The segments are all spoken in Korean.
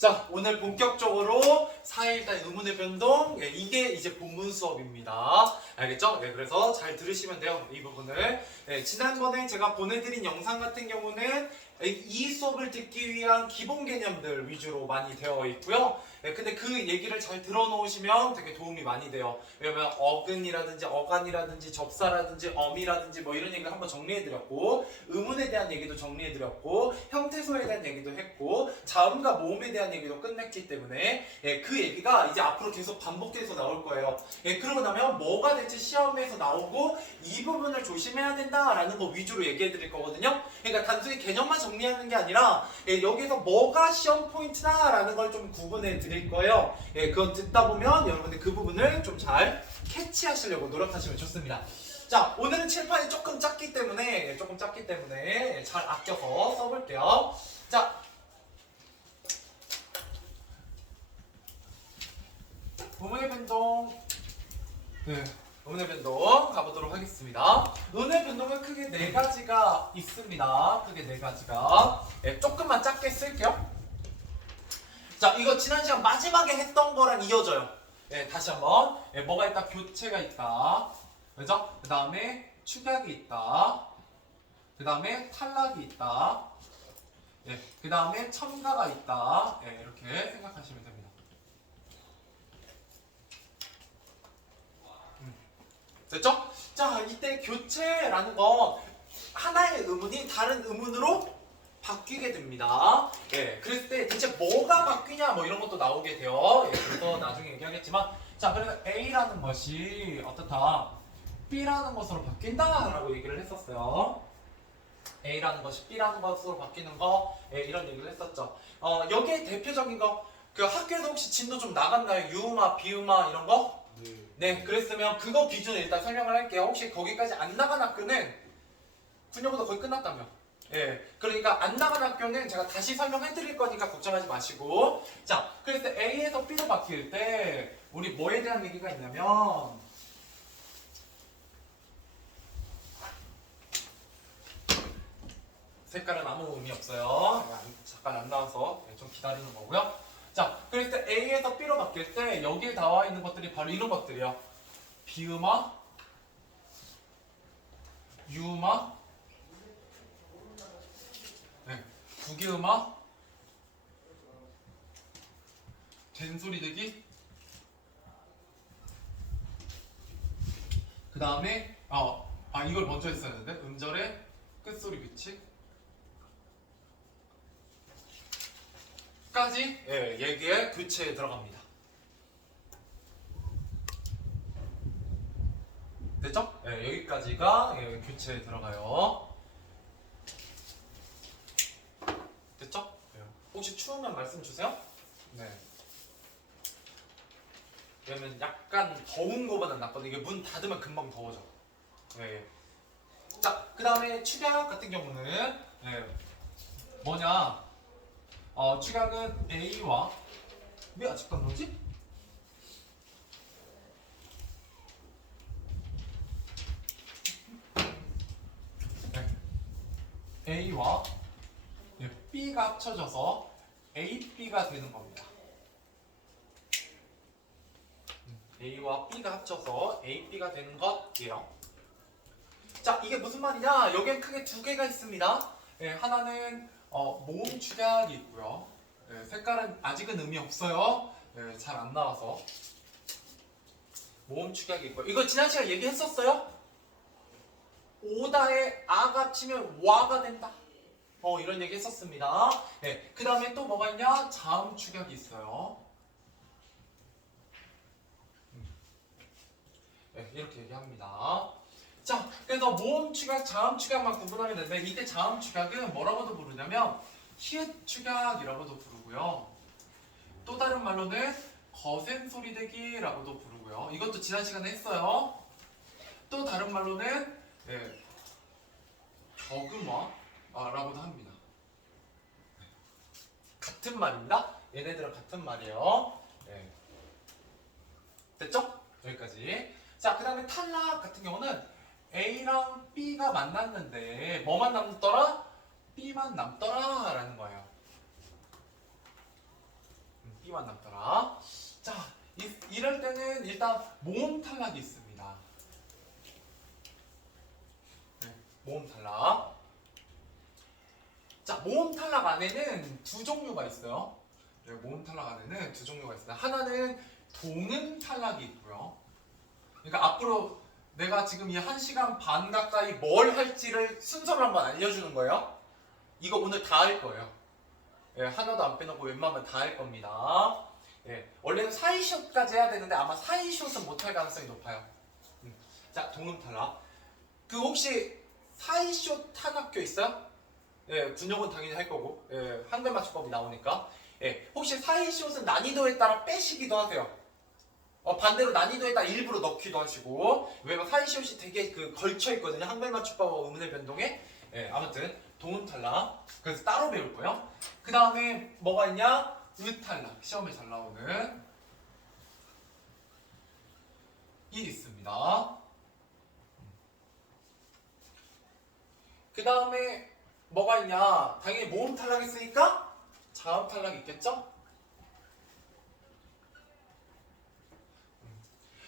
자, 오늘 본격적으로 4일간 의문의 변동, 이게 이제 본문 수업입니다. 알겠죠? 그래서 잘 들으시면 돼요. 이 부분을. 지난번에 제가 보내드린 영상 같은 경우는 이 수업을 듣기 위한 기본 개념들 위주로 많이 되어 있고요. 근데 그 얘기를 잘 들어놓으시면 되게 도움이 많이 돼요. 왜냐면 어근이라든지 어간이라든지 접사라든지 어미라든지 뭐 이런 얘기를 한번 정리해드렸고, 의문에 대한 얘기도 정리해드렸고, 형태소에 대한 얘기도 했고, 자음과 모음에 대한 얘기도 끝냈기 때문에 그 얘기가 이제 앞으로 계속 반복돼서 나올 거예요. 그러고 나면 뭐가 될지 시험에서 나오고 이 부분을 조심해야 된다라는 거 위주로 얘기해드릴 거거든요. 그러니까 단순히 개념만 정리하는 게 아니라 여기서 뭐가 시험 포인트다라는 걸 좀 구분해 드릴 거예요. 그건 듣다 보면 여러분들 그 부분을 좀 잘 캐치하시려고 노력하시면 좋습니다. 자, 오늘은 칠판이 조금 작기 때문에 잘 아껴서 써볼게요. 자, 의문의 변동. 의문의 변동 가보도록 하겠습니다. 의문의 변동은 크게 네 가지가 있습니다. 크게 네 가지가. 조금만 작게 쓸게요. 자, 이거 지난 시간 마지막에 했던 거랑 이어져요. 다시 한번. 뭐가 있다? 교체가 있다. 그죠? 그 다음에 축약이 있다. 그 다음에 탈락이 있다. 그 다음에 첨가가 있다. 이렇게 생각하시면 됩니다. 됐죠? 자, 이때 교체라는 건 하나의 의문이 다른 의문으로 바뀌게 됩니다. 그랬을 때 대체 뭐가 바뀌냐 뭐 이런 것도 나오게 돼요. 그래서 나중에 얘기하겠지만, 자, 그래서 A라는 것이 어떻다? B라는 것으로 바뀐다라고 얘기를 했었어요. A라는 것이 B라는 것으로 바뀌는 거, 이런 얘기를 했었죠. 여기에 대표적인 거, 그 학교에서 혹시 진도 좀 나갔나요? 유음화, 비음화 이런 거? 네, 그랬으면 그거 기준으로 일단 설명을 할게요. 혹시 거기까지 안 나간 학교는 분야보다 거의 끝났다며. 그러니까 안 나간 학교는 제가 다시 설명해 드릴 거니까 걱정하지 마시고. 자, 그래서 A에서 B로 바뀔 때 우리 뭐에 대한 얘기가 있냐면, 색깔은 아무 의미 없어요. 잠깐 안 나와서 좀 기다리는 거고요. 자, 그래서 A에서 B로 바뀔 때 여기에 나와 있는 것들이 바로 이런 것들이요. 비음화, 유음화, 부기음화, 된소리대기, 그 다음에 이걸 먼저 했었는데 음절의 끝소리 규칙 까지 얘기의 교체에 들어갑니다. 됐죠? 여기까지가 교체에 들어가요. 됐죠? 혹시 추우면 말씀 주세요. 왜냐면 약간 더운 거보단 낫거든요. 이게 문 닫으면 금방 더워져. 자, 그 다음에 축약 같은 경우는 뭐냐? 축약은 A와 왜 아직도 안 나오지? A와 B가 합쳐져서 AB가 되는 겁니다. A와 B가 합쳐서 AB가 되는 것이에요. 자, 이게 무슨 말이냐? 여기엔 크게 두 개가 있습니다. 하나는 모음 축약이 있고요. 색깔은 아직은 의미 없어요. 잘 안 나와서. 모음 축약이 있고요. 이거 지난 시간에 얘기했었어요? 오다에 아가 합치면 와가 된다. 이런 얘기 했었습니다. 그 다음에 또 뭐가 있냐? 자음 축약이 있어요. 이렇게 얘기합니다. 자, 그래서 모음 축약, 자음 축약만 구분하면 되는데, 이때 자음 축약은 뭐라고도 부르냐면 히읗 축약이라고도 부르고요. 또 다른 말로는 거센 소리대기라고도 부르고요. 이것도 지난 시간에 했어요. 또 다른 말로는 격음화라고도 합니다. 같은 말입니다. 얘네들은 같은 말이에요. 됐죠? 여기까지. 자, 그 다음에 탈락 같은 경우는 A랑 B가 만났는데 뭐만 남더라? B만 남더라 라는 거예요. 끼만 남더라. 자, 이럴 때는 일단 모음 탈락이 있습니다. 네, 모음 탈락. 자, 모음 탈락 안에는 두 종류가 있어요. 네, 모음 탈락 안에는 두 종류가 있어요. 하나는 동음 탈락이 있고요. 그러니까 앞으로 내가 지금 이 1시간 반 가까이 뭘 할지를 순서를 한번 알려주는 거예요. 이거 오늘 다 할 거예요. 예, 하나도 안 빼놓고 웬만하면 다 할 겁니다. 예, 원래는 사이숏까지 해야 되는데 아마 사이숏은 못할 가능성이 높아요. 자, 동음 탈락. 그 혹시 사이숏 탄 학교 있어요? 예, 군용은 당연히 할 거고, 예, 한글 맞춤법이 나오니까. 예, 혹시 사이숏은 난이도에 따라 빼시기도 하세요. 반대로 난이도에 따라 일부러 넣기도 하시고. 왜냐면 사이숏이 되게 걸쳐 있거든요. 한글 맞춤법과 음운의 변동에. 예, 아무튼 동음 탈락. 그래서 따로 배울 거예요. 그 다음에 뭐가 있냐? 의 탈락. 시험에 잘 나오는 1 있습니다. 그 다음에 뭐가 있냐? 당연히 모음 탈락 있으니까 자음 탈락 있겠죠?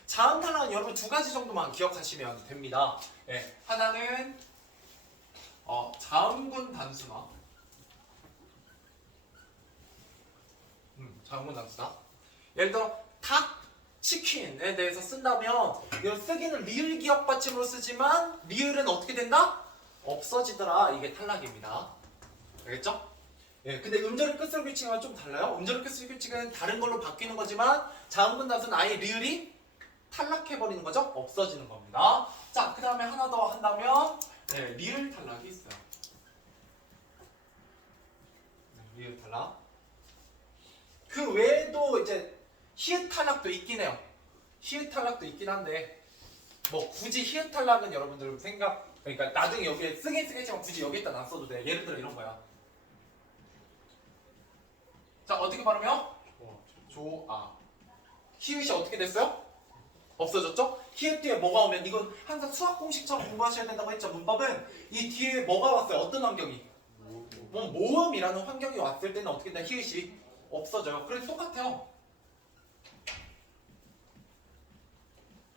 자음 탈락은 여러분 두 가지 정도만 기억하시면 됩니다. 예, 하나는 자음군 단순화. 자음군 단순화. 예를 들어 닭, 치킨에 대해서 쓴다면 이런 쓰기는 리을 기억 받침으로 쓰지만 리을은 어떻게 된다? 없어지더라. 이게 탈락입니다. 알겠죠? 예, 근데 음절의 끝을 규칙은 좀 달라요. 음절의 끝을 규칙은 다른 걸로 바뀌는 거지만 자음군 단수는 아예 리을이 탈락해버리는 거죠. 없어지는 겁니다. 자, 그 다음에 하나 더 한다면 네, 리을 탈락이 있어요. 네, 리을 탈락. 그 외에도 이제 히읗 탈락도 있긴 해요. 히읗 탈락도 있긴 한데 뭐 굳이 히읗 탈락은 여러분들 그러니까 나중에 여기에 쓰긴 쓰겠지만 굳이 여기에다 안 써도 돼. 예를 들어 이런 거야. 자, 어떻게 발음해요? 조아. 히읗이 어떻게 됐어요? 없어졌죠? 히읗 뒤에 뭐가 오면 이건 항상 수학 공식처럼 공부하셔야 된다고 했죠. 문법은 이 뒤에 뭐가 왔어요? 어떤 환경이? 모음이라는 환경이 왔을 때는 어떻게 된다? 히읗이 없어져요. 그래서 똑같아요.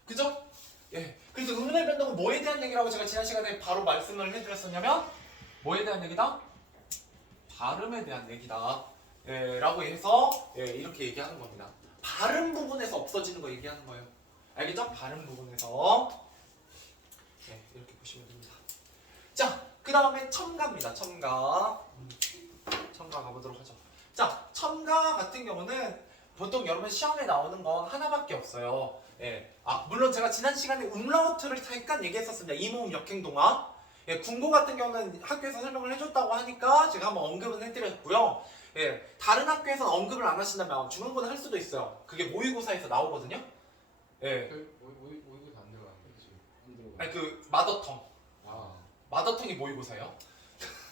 그죠? 예. 그래서 음운의 변동은 뭐에 대한 얘기라고 제가 지난 시간에 바로 말씀을 해드렸었냐면 뭐에 대한 얘기다? 발음에 대한 얘기다. 예, 라고 해서 이렇게 얘기하는 겁니다. 발음 부분에서 없어지는 거 얘기하는 거예요. 알겠죠? 발음 부분에서 이렇게 보시면 됩니다. 자, 그 다음에 첨가입니다. 첨가 가보도록 하죠. 자, 첨가 같은 경우는 보통 여러분 시험에 나오는 건 하나밖에 없어요. 예. 물론 제가 지난 시간에 음라우트를 잠깐 얘기했었습니다. 이모음 역행동화. 예, 군고 같은 경우는 학교에서 설명을 해줬다고 하니까 제가 한번 언급은 해드렸고요. 예, 다른 학교에서는 언급을 안 하신다면 중간고는 할 수도 있어요. 그게 모의고사에서 나오거든요. 예. 모의고사 안 들어가는 거지? 안 들어가. 아니 그 마더텅. 아. 마더텅이 모의고사예요.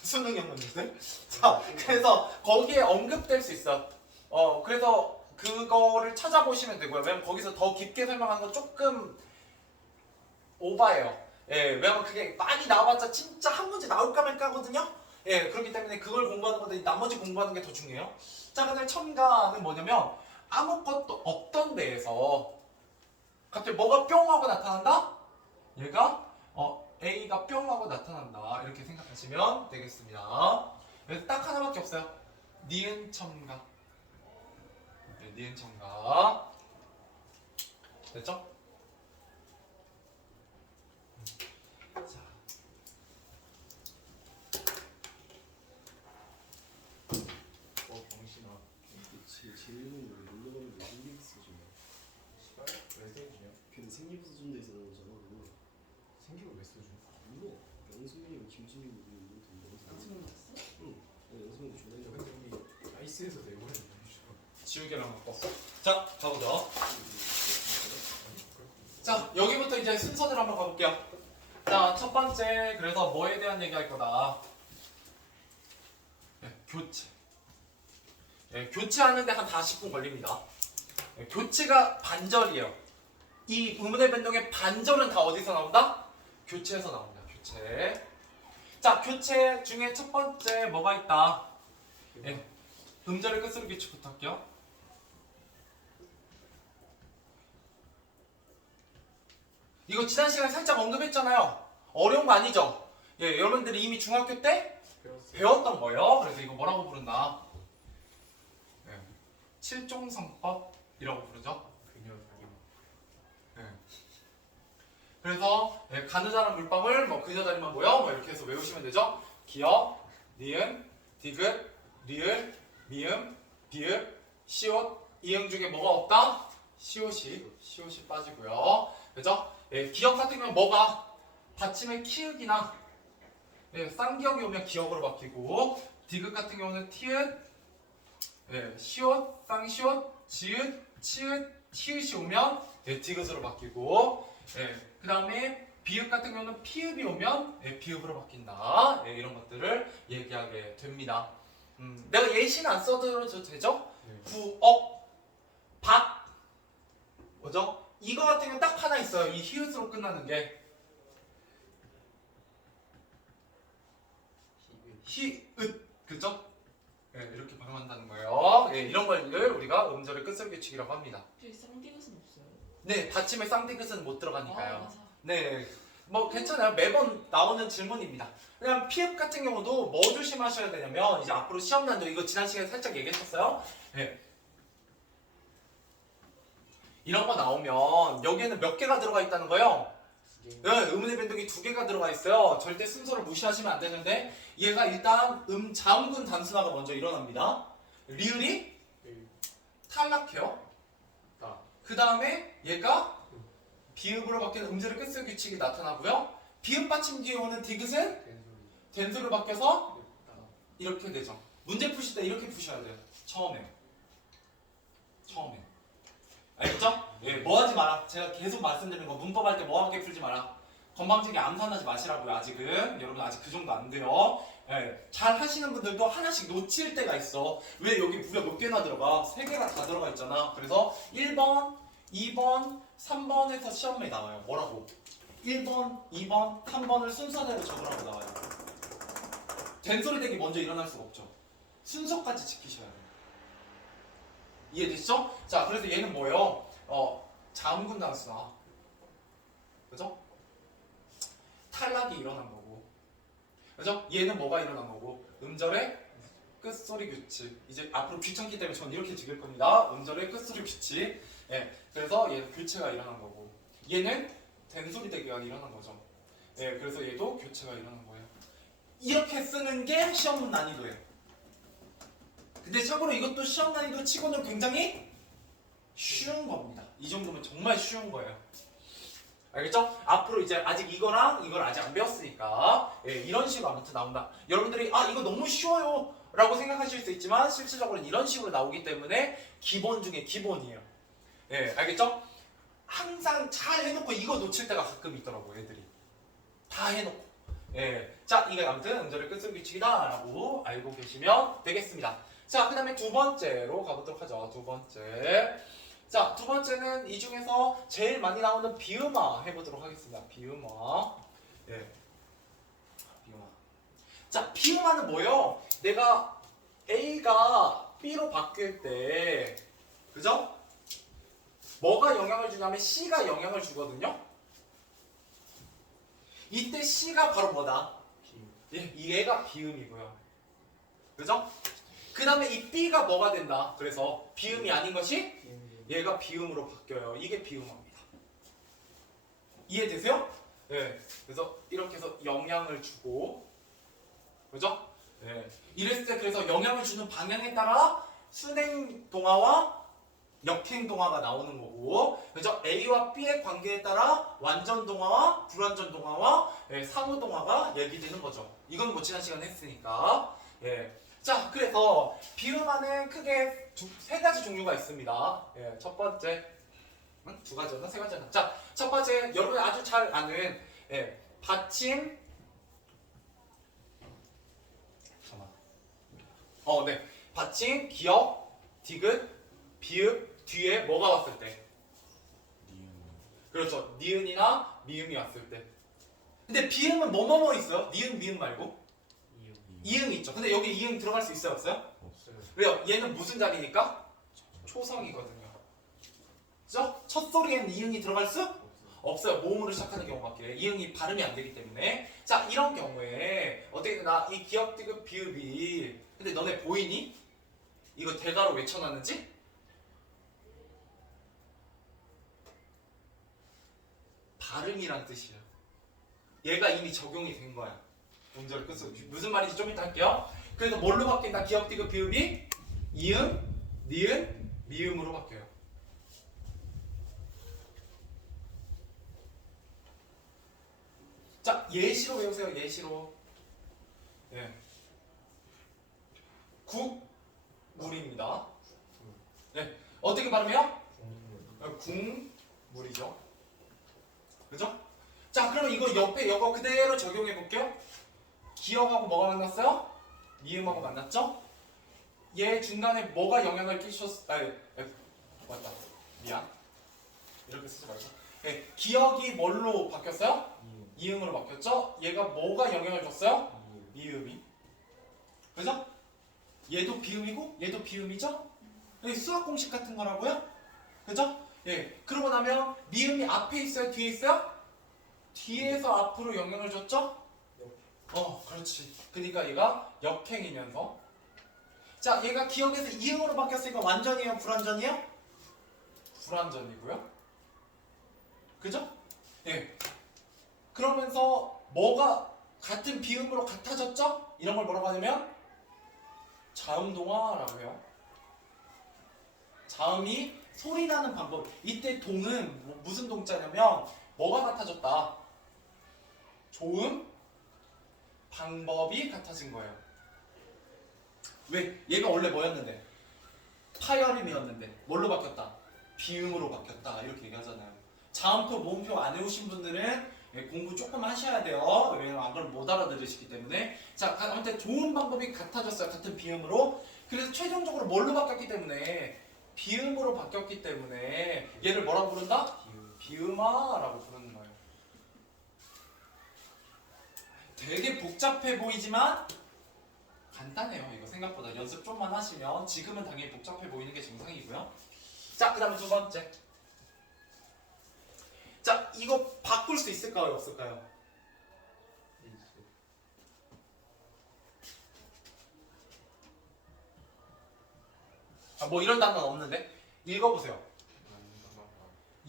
수능형 문제들. 자, 그래서 거기에 언급될 수 있어. 그래서 그거를 찾아보시면 되고요. 왜냐면 거기서 더 깊게 설명하는 건 조금 오바예요. 예, 왜냐면 그게 많이 나와봤자 진짜 한 문제 나올까 말까거든요. 예, 그렇기 때문에 그걸 공부하는 것보다 나머지 공부하는 게 더 중요해요. 자, 근데 첨가는 뭐냐면 아무것도 없던 데에서 갑자기 뭐가 뿅 하고 나타난다? 얘가 A가 뿅 하고 나타난다. 이렇게 생각하시면 되겠습니다. 그래서 딱 하나밖에 없어요. 니은 첨가. 네, 니은 첨가. 됐죠? 자. 병신아. 질문 눌러보면 왜 생기부 수준이야? 시발? 왜 세주냐? 근데 생기부 수준도 있어 나오잖아 그거. 생기부 왜 세주? 이거 영수민이고 김수민이고 이거 같은 거 탔어? 응. 영수민도 조단이. 근데 우리 아이스에서 내보내 지우개랑 바꿨어? 자, 가보죠. 자, 여기부터 이제 순서대로 한번 가볼게요. 자, 첫 번째, 그래서 뭐에 대한 얘기 할 거다? 교체. 교체하는데 한 40분 걸립니다. 교체가 반절이에요. 이 음운의 변동의 반절은 다 어디서 나온다? 교체에서 나온다. 교체. 자, 교체 중에 첫 번째 뭐가 있다? 음절의 끝으로 규칙부터 할게요. 이거 지난 시간에 살짝 언급했잖아요. 어려운 거 아니죠? 예, 여러분들이 이미 중학교 때 배웠어요. 배웠던 거예요. 그래서 이거 뭐라고 부른다? 예, 칠종성법이라고 부르죠. 그녀 자기 예. 그래서 예, 가느다란 물방울, 뭐 그녀다리만 모여, 뭐 이렇게 해서 외우시면 되죠. 기역, 니은, 디귿, 리을, 미음, 비읍, 시옷, 이응 중에 뭐가 없다? 시옷이 빠지고요. 그죠? 예, 기역 같은 경우는 뭐가 받침의 키읔이나 예, 쌍기역이 오면 기역으로 바뀌고, 디귿 같은 경우는 티읕, 예, 시옷, 쌍시옷, 지읒, 치읒, 티읕이 오면 예, 디귿으로 바뀌고, 예, 그 다음에 비읍 같은 경우는 피읍이 오면 예, 비읍으로 바뀐다. 예, 이런 것들을 얘기하게 됩니다. 내가 예시는 안 써드려도 되죠? 네. 구억, 박, 뭐죠? 이거 같은 경우는 딱 하나 있어요. 이 히읗으로 끝나는 게 히읗, 그죠? 예, 이렇게 발음한다는 거예요. 예, 이런 걸 우리가 음절의 끝설 규칙이라고 합니다. 저희 쌍디귿은 없어요. 네, 받침에 쌍디귿은 못 들어가니까요. 맞아. 네, 뭐 괜찮아요. 매번 나오는 질문입니다. 그냥 피읍 같은 경우도 뭐 조심하셔야 되냐면, 이제 앞으로 시험 난도 이거 지난 시간에 살짝 얘기했었어요. 네. 이런 거 나오면 여기에는 몇 개가 들어가 있다는 거예요. 네, 음운의 변동이 2개가 들어가 있어요. 절대 순서를 무시하시면 안 되는데, 얘가 일단 자음군 단순화가 먼저 일어납니다. 리을이 탈락해요. 그 다음에 얘가 비읍으로 바뀌는 음절의 끝설 규칙이 나타나고요. 비읍 받침 뒤에 오는 디귿은 된소리로 바뀌어서 이렇게 되죠. 문제 푸실 때 이렇게 푸셔야 돼요. 처음에. 알겠죠? 예, 뭐 하지 마라. 제가 계속 말씀드리는 거, 문법 할 때 뭐하게 풀지 마라. 건방지게 암산하지 마시라고요. 아직은. 여러분 아직 그 정도 안 돼요. 예, 잘 하시는 분들도 하나씩 놓칠 때가 있어. 왜 여기 무려 몇 개나 들어가? 3개가 다 들어가 있잖아. 그래서 1번, 2번, 3번에서 시험에 나와요. 뭐라고? 1번, 2번, 3번을 순서대로 적으라고 나와요. 된소리 대기 먼저 일어날 수가 없죠. 순서까지 지키셔야 돼요. 이해되시죠? 자, 그래서 얘는 뭐예요? 자음군 단수나, 그죠? 탈락이 일어난 거고, 그죠? 얘는 뭐가 일어난 거고, 음절의 끝소리 규칙. 이제 앞으로 귀찮기 때문에 저는 이렇게 찍을 겁니다. 음절의 끝소리 규칙. 예, 그래서 얘는 교체가 일어난 거고, 얘는 된소리 대기가 일어난 거죠. 예, 그래서 얘도 교체가 일어난 거예요. 이렇게 쓰는 게 시험 난이도예요. 근데 참고로 이것도 시험 난이도 치고는 굉장히 쉬운 겁니다. 이 정도면 정말 쉬운 거예요. 알겠죠? 앞으로 이제 아직 이거랑 이걸 아직 안 배웠으니까 예, 이런 식으로 아무튼 나온다. 여러분들이 이거 너무 쉬워요 라고 생각하실 수 있지만 실질적으로는 이런 식으로 나오기 때문에 기본 중에 기본이에요. 예, 알겠죠? 항상 잘 해놓고 이거 놓칠 때가 가끔 있더라고, 애들이. 다 해놓고. 예, 자, 이게 아무튼 음절의 끝소리 규칙이다 라고 알고 계시면 되겠습니다. 자, 그 다음에 두 번째로 가보도록 하죠. 두 번째. 자, 두 번째는 이 중에서 제일 많이 나오는 비음화 해보도록 하겠습니다. 비음화. 예. 비음화. 자, 비음화는 뭐예요? 내가 A가 B로 바뀔 때, 그죠? 뭐가 영향을 주냐면 C가 영향을 주거든요? 이때 C가 바로 뭐다? 예, 얘가 비음이고요. 그죠? 그 다음에 이 B가 뭐가 된다? 그래서 비음이 아닌 것이 얘가 비음으로 바뀌어요. 이게 비음화입니다. 이해되세요? 네. 그래서 이렇게 해서 영향을 주고, 그죠? 네. 이랬을 때 그래서 영향을 주는 방향에 따라 순행 동화와 역행 동화가 나오는 거고, 그죠? A와 B의 관계에 따라 완전 동화와 불완전 동화와 상호 동화가 얘기되는 거죠. 이건 뭐 지난 시간에 했으니까. 예. 자, 그래서 비음화는 크게 세 가지 종류가 있습니다. 예, 첫 번째, 두 가지였나? 세 가지였나? 자, 첫 번째, 여러분이 아주 잘 아는 받침, 네, 받침, 기역, 디귿, 비읍 뒤에 뭐가 왔을 때? 그렇죠. 니은이나 미음이 왔을 때. 근데 비음은 뭐뭐뭐 있어요? 니은, 미음 말고? 이응 있죠. 근데 여기 이응 들어갈 수 있어요, 없어요? 없어요. 왜요? 얘는 무슨 자리니까? 초성이거든요. 그죠? 첫 소리에는 이응이 들어갈 수 없어요. 모음으로 시작하는 경우밖에. 이응이 발음이 안 되기 때문에. 자, 이런 경우에 어떻게 되나? 이 기역, 디귿, 비읍이 근데 너네 보이니? 이거 대가로 왜 쳐놨는지? 발음이란 뜻이야. 얘가 이미 적용이 된 거야. 문제를 끝으로. 무슨 말인지 좀 이따 할게요. 그래서 뭘로 바뀐다? 기역, 디귿, 비읍이 이응, 니은, 미음으로 바뀌어요. 자, 예시로 외우세요. 예시로. 예. 국물입니다. 네. 어떻게 발음해요? 국물이죠. 그죠? 자, 그럼 이거 옆에 이거 그대로 적용해 볼게요. 기역하고 뭐가 만났어요? 미음하고 만났죠? 얘 중간에 뭐가 영향을 맞다. 미안. 이렇게 쓰지 말고. 네, 기역이 뭘로 바뀌었어요? 이응으로 바뀌었죠? 얘가 뭐가 영향을 줬어요? 미음이. 그죠? 얘도 비음이고 얘도 비음이죠? 네, 수학 공식 같은 거라고요? 그죠? 예. 그러고 나면 미음이 앞에 있어요? 뒤에 있어요? 뒤에서 앞으로 영향을 줬죠? 그렇지. 그러니까 얘가 역행이면서 자, 얘가 기역에서 이응으로 바뀌었으니까 완전이에요? 불완전이에요? 불완전이고요. 그죠? 예. 그러면서 뭐가 같은 비음으로 같아졌죠? 이런 걸 뭐라고 하냐면 자음동화라고 해요. 자음이 소리 나는 방법. 이때 동은 무슨 동자냐면 뭐가 같아졌다? 조음 방법이 같아진 거예요. 왜? 얘가 원래 뭐였는데? 파열음이었는데 뭘로 바뀌었다? 비음으로 바뀌었다. 이렇게 얘기하잖아요. 자음표, 모음표 안 외우신 분들은 공부 조금 하셔야 돼요. 왜냐면 안 그러면 못 알아들으시기 때문에. 자, 아무튼 좋은 방법이 같아졌어요. 같은 비음으로. 그래서 최종적으로 뭘로 바뀌었기 때문에 비음으로 바뀌었기 때문에 얘를 뭐라고 부른다? 비음아라고 부르는 거예요. 되게 복잡해 보이지만 간단해요. 이거 생각보다 연습 좀만 하시면 지금은 당연히 복잡해 보이는 게 정상이고요. 자, 그 다음에 두 번째. 자, 이거 바꿀 수 있을까요? 없을까요? 뭐 이런 단어는 없는데? 읽어보세요.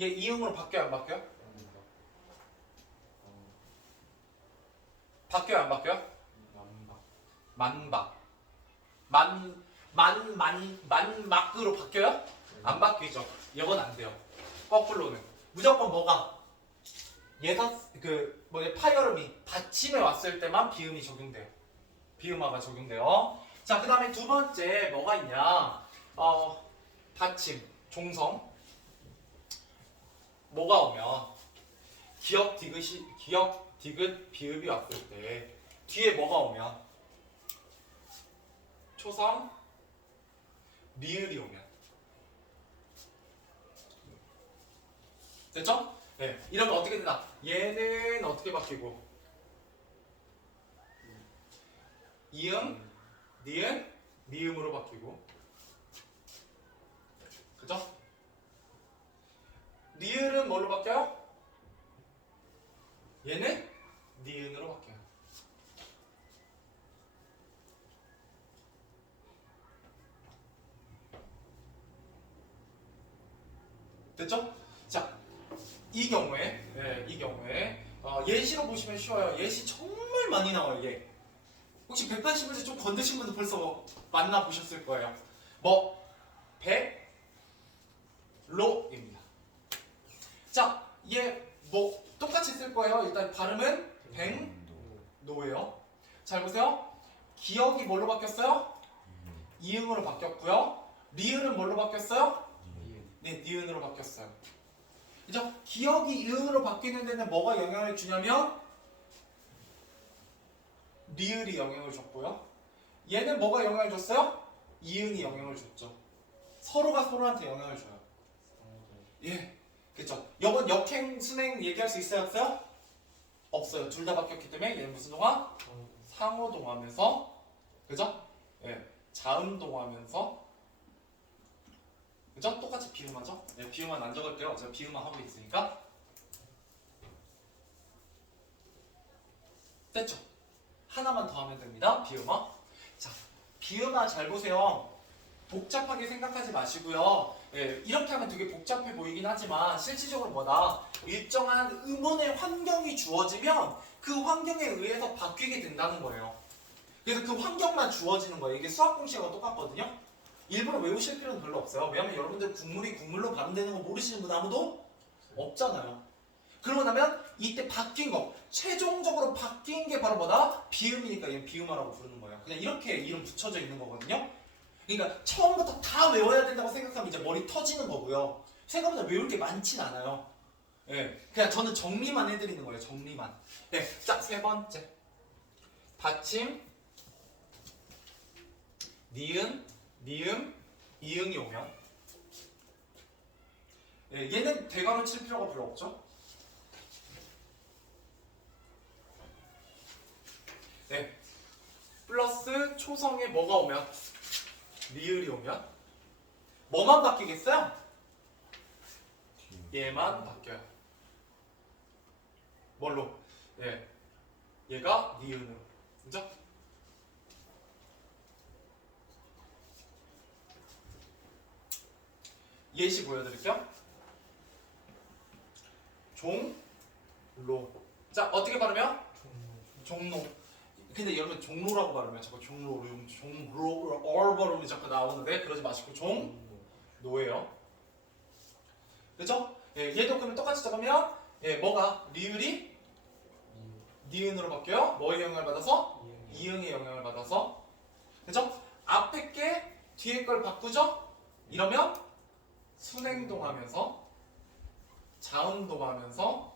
얘 이응으로 바뀌어요? 안 바뀌어요? 바뀌어요? 안 바뀌어요? 만박. 만막으로 바뀌어요? 안 바뀌죠. 이건 안 돼요. 거꾸로는. 무조건 뭐가? 얘가 파열음이 받침에 왔을 때만 비음이 적용돼요. 비음화가 적용돼요. 자, 그 다음에 두 번째 뭐가 있냐? 받침, 종성. 뭐가 오면 기역, 디귿, 비읍이 왔을 때 뒤에 뭐가 오면 초성, 리을이 오면 됐죠? 네. 이러면 어떻게 되나? 얘는 어떻게 바뀌고? 이응, 니은, 미음으로 바뀌고 그죠? 리을은 뭘로 바뀌어요? 얘는 니은으로 바뀌어요. 됐죠? 자, 이 경우에 예시로 보시면 쉬워요. 예시 정말 많이 나와요. 얘. 혹시 180에서 좀 건드신 분도 벌써 만나보셨을 거예요. 백로입니다. 자, 얘 똑같이 쓸 거예요. 일단 발음은 백노예요. 잘 보세요. 기역이 뭘로 바뀌었어요? 이응으로 바뀌었고요. 리을은 뭘로 바뀌었어요? 네, 니은으로 바뀌었어요. 그죠? 기역이 이응으로 바뀌는 데는 뭐가 영향을 주냐면 리을이 영향을 줬고요. 얘는 뭐가 영향을 줬어요? 이응이 영향을 줬죠. 서로가 서로한테 영향을 줘요. 예, 그쵸? 이번 역행, 순행 얘기할 수 있어요? 없어요? 없어요. 둘 다 바뀌었기 때문에 얘는 무슨 동화? 상호 동화면서, 그죠? 예, 자음 동화면서, 그죠? 똑같이 비음하죠? 네, 비음만 안 적을게요. 제가 비음만 하고 있으니까. 됐죠? 하나만 더 하면 됩니다. 비음어. 자, 비음어 잘 보세요. 복잡하게 생각하지 마시고요. 예, 이렇게 하면 되게 복잡해 보이긴 하지만 실질적으로 뭐다? 일정한 음원의 환경이 주어지면 그 환경에 의해서 바뀌게 된다는 거예요. 그래서 그 환경만 주어지는 거예요. 이게 수학 공식하고 똑같거든요. 일부러 외우실 필요는 별로 없어요. 왜냐면 여러분들 국물이 국물로 발음되는 거 모르시는 분 아무도 없잖아요. 그러고 나면 이때 바뀐 거, 최종적으로 바뀐 게 바로 뭐다? 비음이니까 얘는 비음어라고 부르는 거예요. 그냥 이렇게 이름 붙여져 있는 거거든요. 그러니까 처음부터 다 외워야 된다고 생각하면 이제 머리 터지는 거고요. 생각보다 외울 게 많진 않아요. 예, 그냥 저는 정리만 해드리는 거예요. 정리만. 예, 자, 세 번째. 받침, 니은, 미음, 이응이 오면 예, 얘는 대괄호 칠 필요가 별로 없죠. 예, 플러스 초성에 뭐가 오면 리을이 오면 뭐만 바뀌겠어요? 얘만 바뀌어요. 뭘로? 예, 얘가 니은으로. 그죠? 예시 보여드릴게요. 종로. 자, 어떻게 발음해요? 종로. 근데 여러분 종로라고 발음해요. 자꾸 종로 발음이 자꾸 나오는데 그러지 마시고 종노예요. 그죠? 예, 얘도 그러면 똑같이 적으면 예, 뭐가? 리을이 니은으로 바뀌어요. 뭐의 영향을 받아서? 이응의 영향을 받아서. 그죠? 앞에 게 뒤에 걸 바꾸죠? 이러면 순행동하면서 자음동하면서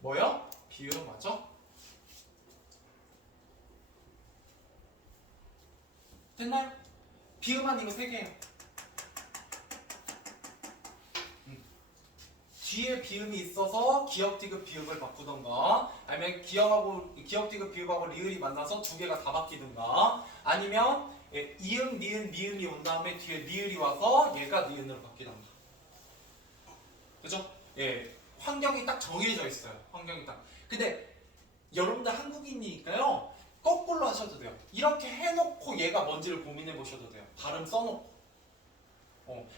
뭐요? 비음 맞죠? 됐나요? 비음한 이거 3개예요. 뒤에 비음이 있어서 기역, 디귿, 비읍을 바꾸던가 아니면 기역, 디귿, 비읍하고 리을이 만나서 2개가 다 바뀌든가 아니면 예, 이응, 니은, 미음이 온 다음에 뒤에 리을이 와서 얘가 니은으로 바뀌던가. 그죠? 예, 환경이 딱 정해져 있어요. 환경이 딱. 근데 여러분들 한국인이니까요. 거꾸로 하셔도 돼요. 이렇게 해놓고 얘가 뭔지를 고민해 보셔도 돼요. 발음 써놓고.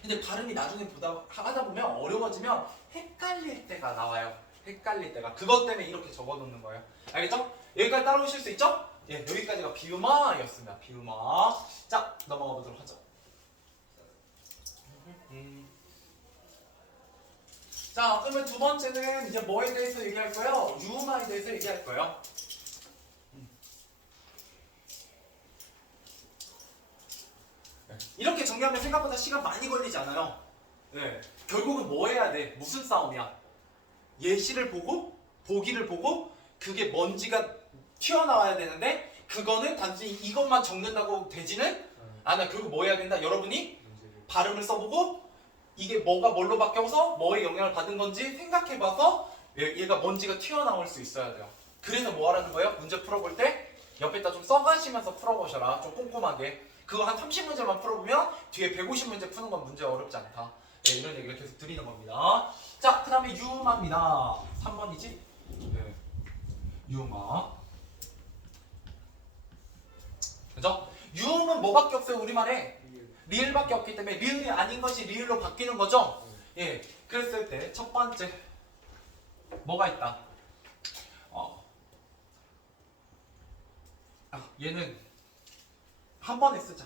근데 발음이 나중에 하다 보면 어려워지면 헷갈릴 때가 나와요. 헷갈릴 때가. 그것 때문에 이렇게 적어놓는 거예요. 알겠죠? 여기까지 따라오실 수 있죠? 예, 여기까지가 비음어였습니다. 비음어. 자, 넘어가 보도록 하죠. 자, 그러면 두 번째는 이제 뭐에 대해서 얘기할 거예요? 유음어에 대해서 얘기할 거예요. 이렇게 정리하면 생각보다 시간 많이 걸리지 않아요. 네. 결국은 뭐 해야 돼? 무슨 싸움이야? 예시를 보고 보기를 보고 그게 뭔지가 튀어나와야 되는데 그거는 단순히 이것만 적는다고 되지는 않아. 결국 뭐 해야 된다? 여러분이 발음을 써보고 이게 뭐가 뭘로 바뀌어서 뭐에 영향을 받은 건지 생각해봐서 얘가 뭔지가 튀어나올 수 있어야 돼요. 그래서 뭐 하라는 거예요? 문제 풀어볼 때 옆에다 좀 써가시면서 풀어보셔라. 좀 꼼꼼하게. 그거 한 30문제만 풀어보면 뒤에 150문제 푸는 건 문제 어렵지 않다. 네, 이런 얘기를 계속 드리는 겁니다. 자, 그 다음에 유음어입니다. 3번이지? 네. 유음어. 그죠? 유음은 뭐밖에 없어요, 우리말에? 리을밖에 없기 때문에 리을이 아닌 것이 리을로 바뀌는 거죠? 예. 그랬을 때 첫 번째 뭐가 있다? 얘는 한 번에 쓰자.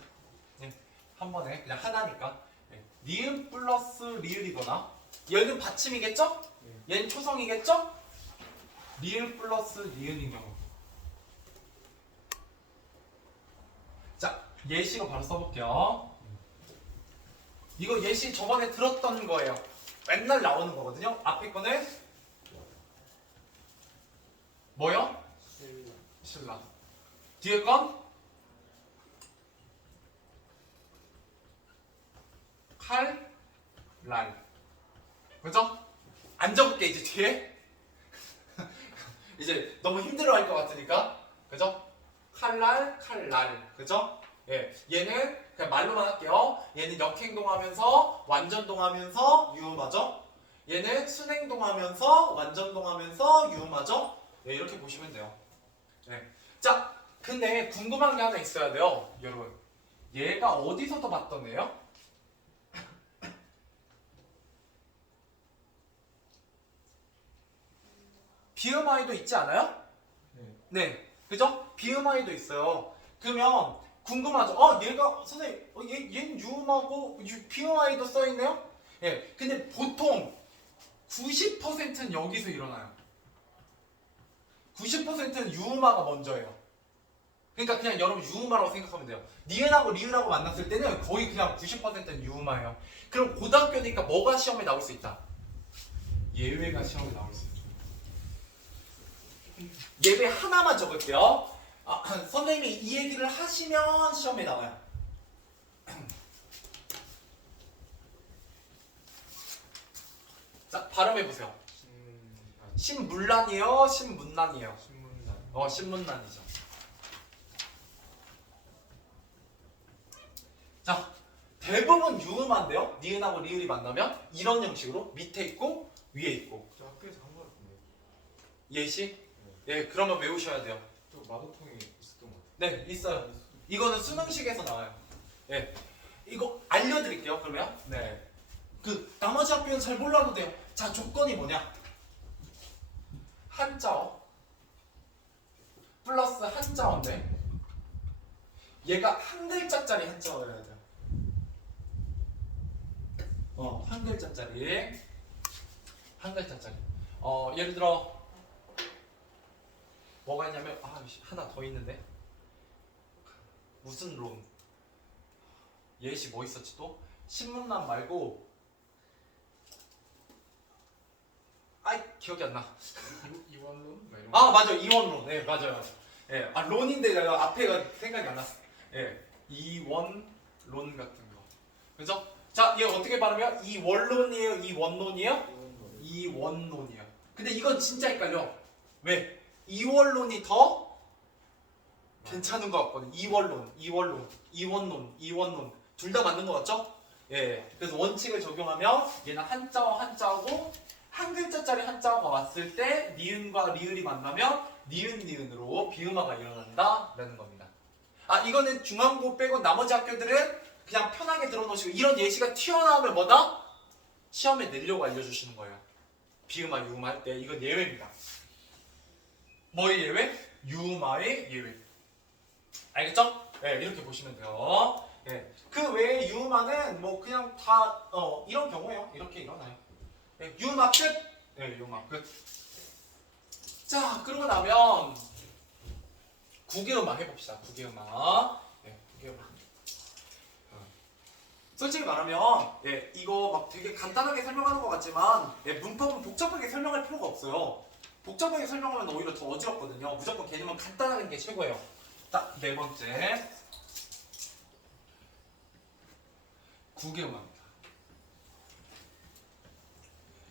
예. 한 번에 그냥 하나니까. 예. 니은 플러스 리을이거나 얘는 받침이겠죠? 얘는 초성이겠죠? 리을 플러스 니은인 경우. 자, 예시로 바로 써볼게요. 이거 예시 저번에 들었던 거예요. 맨날 나오는 거거든요. 앞에 거는 뭐요? 신라. 뒤에 건 칼, 랄. 그죠? 안 적을게 이제 뒤에. 이제 너무 힘들어할 것 같으니까. 그죠? 칼날, 칼날. 그죠? 예, 얘는 그냥 말로만 할게요. 얘는 역행동하면서 완전동하면서 유음하죠. 얘는 순행동하면서 완전동하면서 유음하죠. 예, 이렇게 보시면 돼요. 네. 자, 근데 궁금한 게 하나 있어야 돼요, 여러분. 얘가 어디서도 봤던 애요? 비음아이도 있지 않아요? 네. 네, 그죠? 비음아이도 있어요. 그러면 궁금하죠? 얘가 선생님, 얘는 유음하고 비음아이도 써 있네요? 예, 근데 보통 90%는 여기서 일어나요. 90%는 유음아가 먼저예요. 그러니까 그냥 여러분 유음아라고 생각하면 돼요. 니은하고 리을하고 만났을 때는 거의 그냥 90%는 유음아예요. 그럼 고등학교니까 뭐가 시험에 나올 수 있다? 예외가 시험에 나올 수 있다. 예외 하나만 적을게요. 선생님이 이 얘기를 하시면 시험에 나와요. 자, 발음해보세요. 신문란이에요? 신문란이에요? 신문단. 신문란이죠. 자, 대부분 유음한데요. 니은하고 리을이 만나면 이런 형식으로 밑에 있고 위에 있고. 저 학교에서 한 거 같은데. 예시? 예, 그러면 외우셔야 돼요. 저 마도통에 있었던 거 같아요. 네, 있어요. 이거는 수능식에서 나와요. 예, 이거 알려드릴게요. 그러면 네, 그 나머지 학교는 잘 몰라도 돼요. 자, 조건이 뭐냐? 한자어 플러스 한자어인데 얘가 한 글자짜리 한자어여야 돼요. 한 글자짜리. 한 글자짜리. 예를 들어 뭐가 있냐면 하나 더 있는데 무슨 론? 예시 뭐 있었지 또? 신문란 말고 기억이 안 나. 이원론? 막 이런 거. 맞아, 이원론. 네, 맞아요. 예, 론인데 내가 앞에가 생각이 안 났어. 예, 이원론 같은 거. 그죠? 자, 얘 어떻게 발음해요? 이원론이에요? 이원론이에요? 이원론이에요. 근데 이건 진짜 헷갈려. 왜? 이원론이 더 괜찮은 것 같거든. 이원론 둘 다 맞는 것 같죠? 예. 그래서 원칙을 적용하면 얘는 한자어고 한 글자짜리 한자어가 왔을 때 니은과 리을이 만나면 니은으로 비음화가 일어난다라는 겁니다. 이거는 중앙고 빼고 나머지 학교들은 그냥 편하게 들어놓으시고 이런 예시가 튀어나오면 뭐다? 시험에 내려고 알려주시는 거예요. 비음화, 유음화 할 때 이건 예외입니다. 뭐의 예외? 유음화의 예외. 알겠죠? 네, 이렇게 보시면 돼요. 네. 그 외에 유음화는 뭐 그냥 다 이런 경우예요. 이렇게 일어나요. 네, 유음화 끝. 네, 유음화 끝. 자, 그러고 나면 국외음화 해봅시다. 국외음화. 네, 국외음화. 솔직히 말하면 이거 막 되게 간단하게 설명하는 것 같지만 문법은 복잡하게 설명할 필요가 없어요. 복잡하게 설명하면 오히려 더 어지럽거든요. 무조건 개념은 간단하게 게 최고예요. 딱 네 번째 국외음화입니다.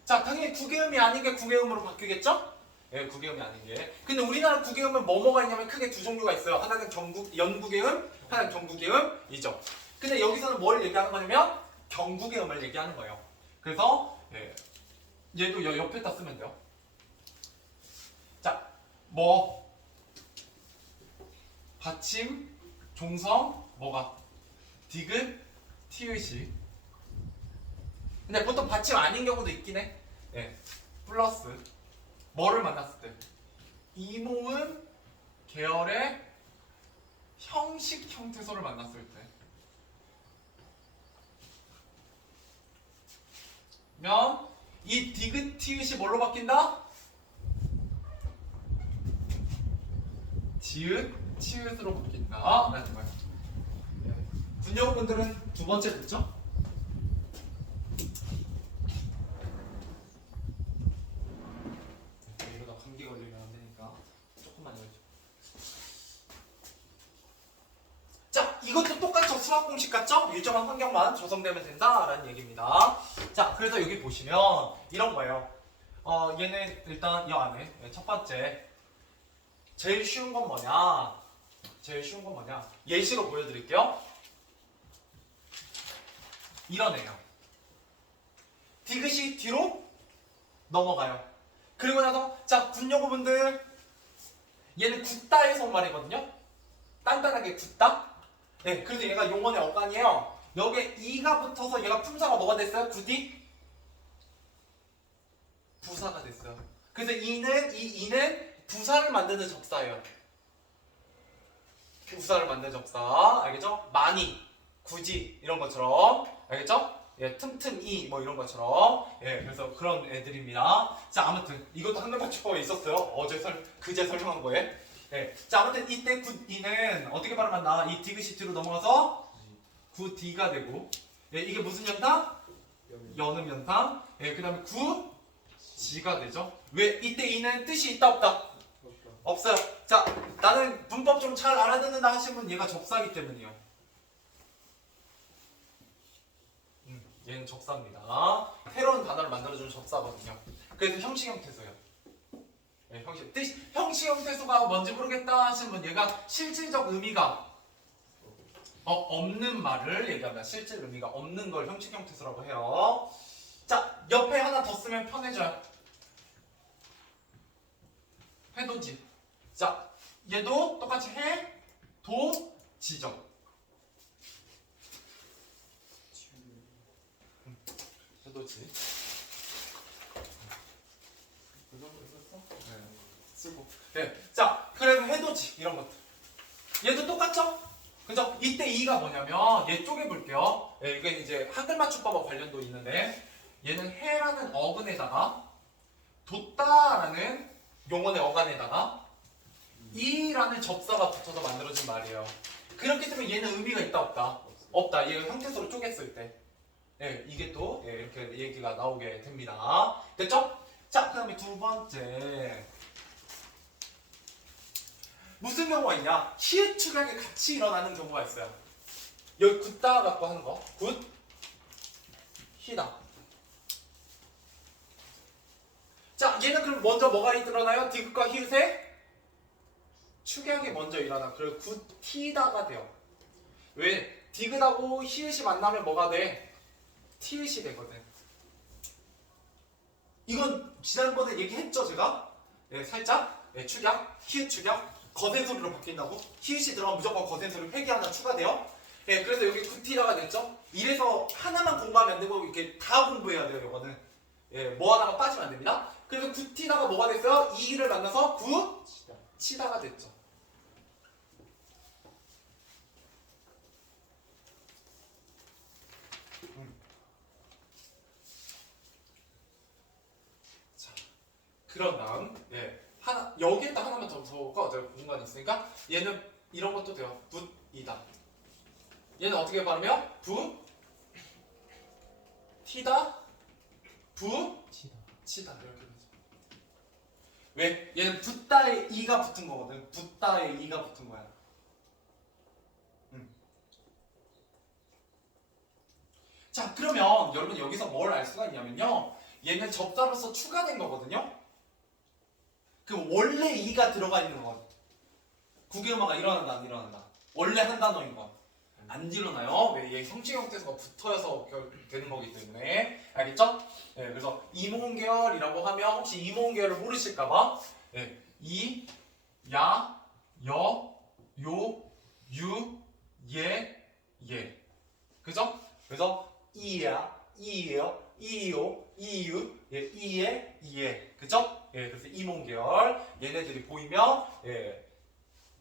자, 당연히 국외음이 아닌 게 국외음으로 바뀌겠죠? 예, 국외음이 아닌 게. 근데 우리나라 국외음은 뭐가 있냐면 크게 두 종류가 있어요. 하나는 연국외음, 하나는 경국외음이죠. 근데 여기서는 뭘 얘기하는 거냐면 경국외음을 얘기하는 거예요. 그래서 얘도 옆에다 쓰면 돼요. 자, 받침, 종성, 뭐가? 디귿, 티읕이. 근데 보통 받침 아닌 경우도 있긴 해. 플러스 뭐를 만났을 때? 이모음 계열의 형식 형태소를 만났을 때. 면 이 디귿, 티읕이 뭘로 바뀐다? 지읒, 치읒으로 바뀐다 라는 거예요. 군여분들은 두 번째 듣죠? 이러다 감기 걸리면 안 되니까 조금만 열죠. 자, 이것도 똑같죠? 수학 공식 같죠? 일정한 환경만 조성되면 된다라는 얘기입니다. 자, 그래서 여기 보시면 이런 거예요. 얘는 일단 이 안에 첫 번째 제일 쉬운 건 뭐냐? 예시로 보여드릴게요. 이런 애요. 디귿이 뒤로 넘어가요. 그리고 나서 자, 군여고분들 얘는 굳다에서 온 말이거든요. 단단하게 굳다. 네, 그래서 얘가 용언의 어간이에요. 여기에 이가 붙어서 얘가 품사가 뭐가 됐어요? 굳이 부사가 됐어요. 그래서 이는 부사를 만드는 접사예요. 부사를 만드는 접사. 알겠죠? 많이, 굳이 이런 것처럼. 알겠죠? 예, 틈틈이 뭐 이런 것처럼. 예, 그래서 그런 애들입니다. 자, 아무튼 이것도 한글맞춤법에 있었어요. 그제 설명한 거에. 예, 자, 아무튼 이때 굿이는 어떻게 발음한다? 이 디귿이 뒤로 넘어가서 굿디가 되고. 예, 이게 무슨 연상? 연음 연상. 예, 그 다음에 굿지가 되죠. 왜? 이때 이는 뜻이 있다 없다? 없어요. 자, 나는 문법 좀 잘 알아듣는다 하시는 분 얘가 접사기 때문이에요. 얘는 접사입니다. 새로운 단어를 만들어주는 접사거든요. 그래서 형식 형태소예요. 네, 형식 형태소가 뭔지 모르겠다 하시는 분 얘가 실질적 의미가 없는 말을 얘기하면 실질 의미가 없는 걸 형식 형태소라고 해요. 자, 옆에 하나 더 쓰면 편해져요. 해도지. 자, 얘도 똑같이 해, 도, 지정. 해도지. 네, 쓰고. 네. 자, 그래서 해도지 이런 것들. 얘도 똑같죠? 그죠? 이때 이가 뭐냐면 얘 쪼개볼게요. 네, 이게 이제 한글 맞춤법과 관련도 있는데 얘는 해라는 어근에다가 돋다라는 용언의 어간에다가 이라는 접사가 붙어서 만들어진 말이에요. 그렇기 때문에 얘는 의미가 있다 없다? 없다. 얘가 형태소로 쪼갰을 때. 네, 이게 또 이렇게 얘기가 나오게 됩니다. 됐죠? 자, 그 다음에 두 번째. 무슨 경우가 있냐? 히읗 축약이 같이 일어나는 경우가 있어요. 여기 굳다 갖고 하는 거. 굿, 히다. 자, 얘는 그럼 먼저 뭐가 일어나요? 디귿과 히읗에 축약이 먼저 일어나. 그래서 굿, 티다가 돼요. 왜? 디귿하고 히읗이 만나면 뭐가 돼? 티읕이 되거든. 이건 지난번에 얘기했죠, 제가? 네, 살짝. 네, 축약, 히읗 축약. 거센 소리로 바뀐다고? 히읗이 들어가면 무조건 거센 소리 획이 하나 추가돼요. 예, 그래서 여기 굿티다가 됐죠? 이래서 하나만 공부하면 안 되고 이렇게 다 공부해야 돼요, 이거는. 예, 뭐 하나가 빠지면 안 됩니다. 그래서 굿티다가 뭐가 됐어요? 이를 만나서 굿치다가 됐죠. 자, 그런 다음, 예. 여기에다 하나만 더 적어가 어차피 공간이 있으니까 얘는 이런 것도 돼요. 붓이다. 얘는 어떻게 발음해요? 티다, 치다 이렇게 되죠. 왜? 얘는 붓다에 이가 붙은 거거든. 붓다에 이가 붙은 거야. 자, 그러면 여러분 여기서 뭘 알 수가 있냐면요. 얘는 접사로서 추가된 거거든요. 그 원래 이가 들어가 있는 건 구개음화가 일어난다 안 일어난다. 원래 한 단어인 건 안 일어나요. 왜? 얘 형식 형태소가 붙어서 되는 거기 때문에. 알겠죠? 네, 그래서 이모음계열이라고 하면 혹시 이모음계열을 모르실까봐 이, 야, 여, 요, 유, 예, 예. 그죠? 그래서 이야, 이요, 이요, 이유, 예, 이에, 이에. 그죠? 예, 그래서 이모음계열. 얘네들이 보이면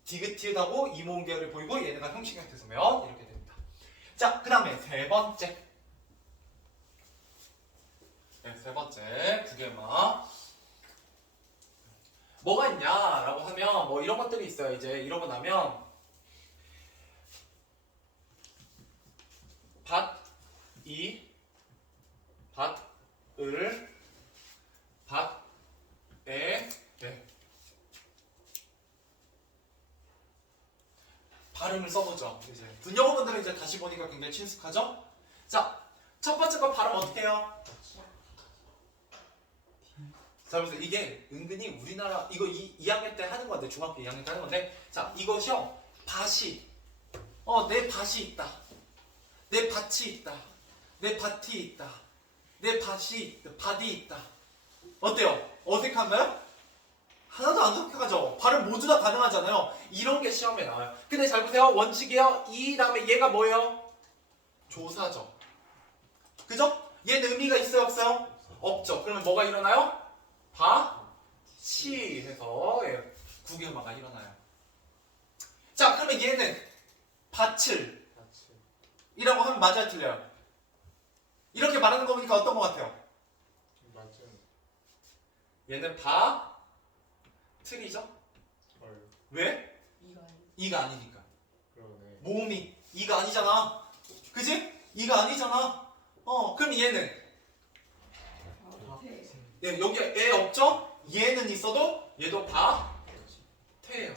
디귿티하고 이모음계열이 보이고 얘네가 형식 형태소면 이렇게 됩니다. 자, 그 다음에 세 번째. 네, 세 번째 구개음화. 뭐가 있냐라고 하면 뭐 이런 것들이 있어요. 이제 이러고 나면 밭이 밭을 밭에 발음을 써보죠. 이제 분영어분들은 이제 다시 보니까 굉장히 친숙하죠? 자, 첫 번째 거 발음 어떻게 해요? 자, 그래서 이게 은근히 우리나라 이거 2학년 때 하는 건데 중학교 2학년 때 하는 건데 자, 이것이요. 밭이 내 밭이 있다. 내 밭이 있다. 내 밭이 있다. 내 밭이 있다. 어때요? 어색한가요? 하나도 안 선택하죠. 발음 모두 다 가능하잖아요. 이런 게 시험에 나와요. 근데 잘 보세요. 원칙이에요. 이 다음에 얘가 뭐예요? 조사죠. 그죠? 얘는 의미가 있어요, 없어요? 없죠. 그러면 뭐가 일어나요? 치 해서 예, 구개음화가 일어나요. 자, 그러면 얘는 밭을 같이 이라고 하면 맞아요, 틀려요? 이렇게 말하는 거 보니까 어떤 거 같아요? 맞은 얘는 틀이죠? 걸 왜? 이가 아니니까. 그러네. 모음이 이가 아니잖아. 그지? 이가 아니잖아. 그럼 얘는 예, 여기 애 없죠? 얘는 있어도 얘도 태예요.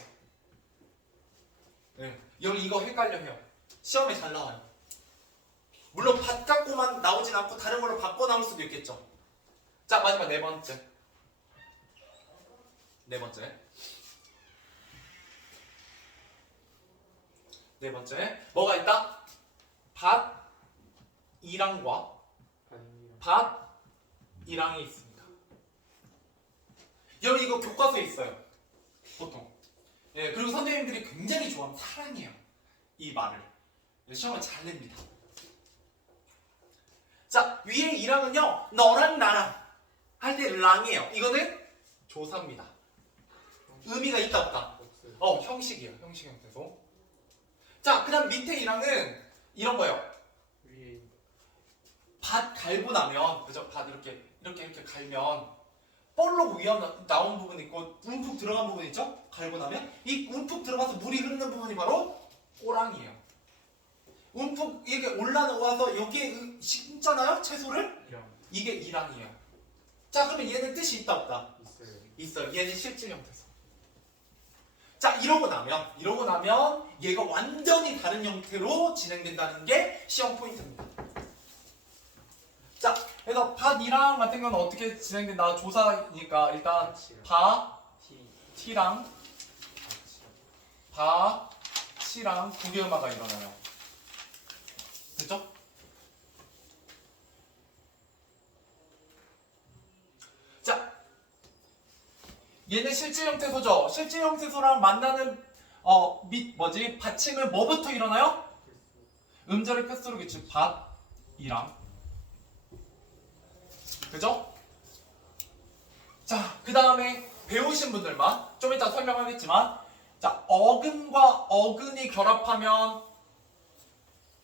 네. 여기 이거 헷갈려해요. 시험에 잘 나와요. 물론 밭 갖고만 나오진 않고 다른 걸로 바꿔 나올 수도 있겠죠. 자, 마지막 네 번째. 네 번째. 뭐가 있다? 밭이랑과 밭이랑이 있습니다. 여러분 이거 교과서에 있어요. 보통. 예, 그리고 선생님들이 굉장히 좋아하는 사랑해요. 이 말을. 시험을 잘 냅니다. 자, 위에 이랑은요. 너랑 나랑 할 때 랑이에요. 이거는 조사입니다. 의미가 있다 없다? 없어요. 형식이에요. 형식 형태소. 자, 그 다음 밑에 이랑은 이런 거예요. 위에 밭 갈고 나면, 그죠? 밭 이렇게 갈면 볼록 위에 나온 부분 있고 움푹 들어간 부분 있죠? 갈고 나면 이 움푹 들어가서 물이 흐르는 부분이 바로 꼬랑이에요. 움푹 이게 올라와서 여기에 심잖아요? 채소를? 이랑 이게 이랑이에요. 자, 그러면 얘는 뜻이 있다 없다? 있어요. 있어요. 얘는 실질 형태소. 자, 이러고 나면 얘가 완전히 다른 형태로 진행된다는 게 시험 포인트입니다. 자, 그래서 밭이랑 같은 경우는 어떻게 진행된다? 조사니까 일단 티랑 치랑 구개음화가 일어나요. 됐죠? 자, 얘는 실질 형태소죠. 실질 형태소랑 만나는 받침은 뭐부터 일어나요? 음절의 끝소리겠지. 밭이랑. 그죠? 자, 그 다음에 배우신 분들만 좀 이따 설명하겠지만, 자, 어근과 어근이 결합하면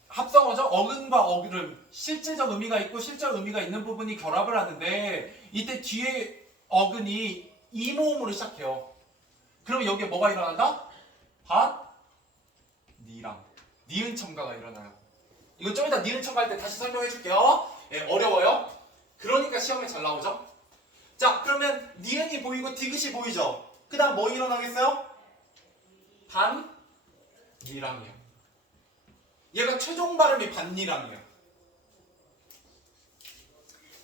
합성어죠. 어근과 어근, 실질적 의미가 있고 실적 의미가 있는 부분이 결합을 하는데, 이때 뒤에 어근이 이모음으로 시작해요. 그러면 여기에 뭐가 일어난다? 니랑 니은 첨가가 일어나요. 이거 좀 이따 니은 첨가할 때 다시 설명해 줄게요. 예, 어려워요. 그러니까 시험에 잘 나오죠. 자, 그러면 니은이 보이고 디귿이 보이죠. 그 다음 뭐 일어나겠어요? 니랑이요. 얘가 최종 발음이 반니랑이에요.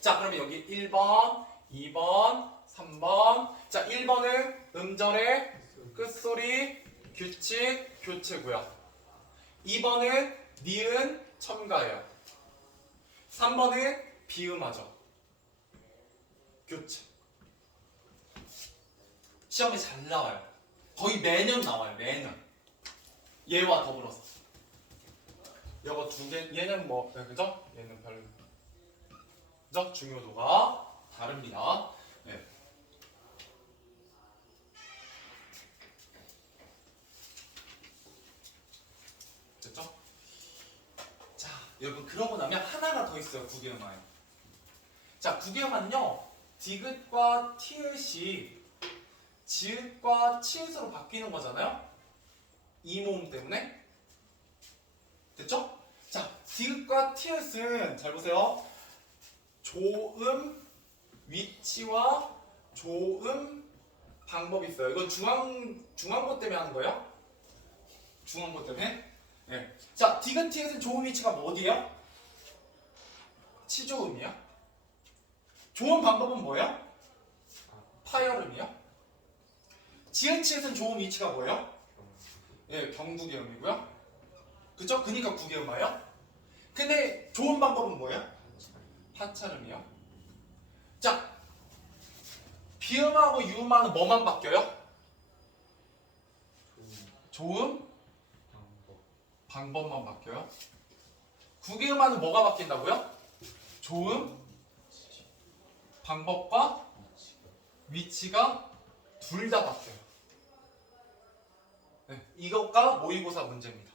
자, 그러면 여기 1번, 2번, 3번. 자, 1번은 음절의 끝소리, 규칙, 교체고요. 2번은 니은, 첨가예요. 3번은 비음하죠. 교체. 시험에 잘 나와요. 거의 매년 나와요. 매년. 얘와 더불어서. 이거 두 개, 얘는 뭐, 그죠? 얘는 별, 그죠? 중요도가 다릅니다. 네. 됐죠? 자, 여러분, 그러고 나면 하나가 더 있어요. 구개음화에. 자, 구개음화는요, 디귿과 티읕이 지읒과 치읒으로 바뀌는 거잖아요? 이 모음 때문에. 됐죠? 자, 디귿과 티읕은 잘 보세요. 조음 위치와 조음 방법이 있어요. 이건 중앙고 때문에 하는 거예요. 중앙고 때문에. 네. 자, 디귿 티읕은 조음 위치가 뭐 어디예요? 치조음이야. 조음 방법은 뭐예요? 파열음이요. 지읒 치읒은 조음 위치가 뭐예요? 예, 경구개음이고요. 그쵸? 그니까 구개음화예요. 근데 좋은 방법은 뭐예요? 하찰음이요. 자, 비음하고 유음하는 뭐만 바뀌어요? 조음, 방법만 바뀌어요. 구기음하는 뭐가 바뀐다고요? 조음, 방법과 위치가 둘 다 바뀌어요. 네, 이것과 모의고사 문제입니다.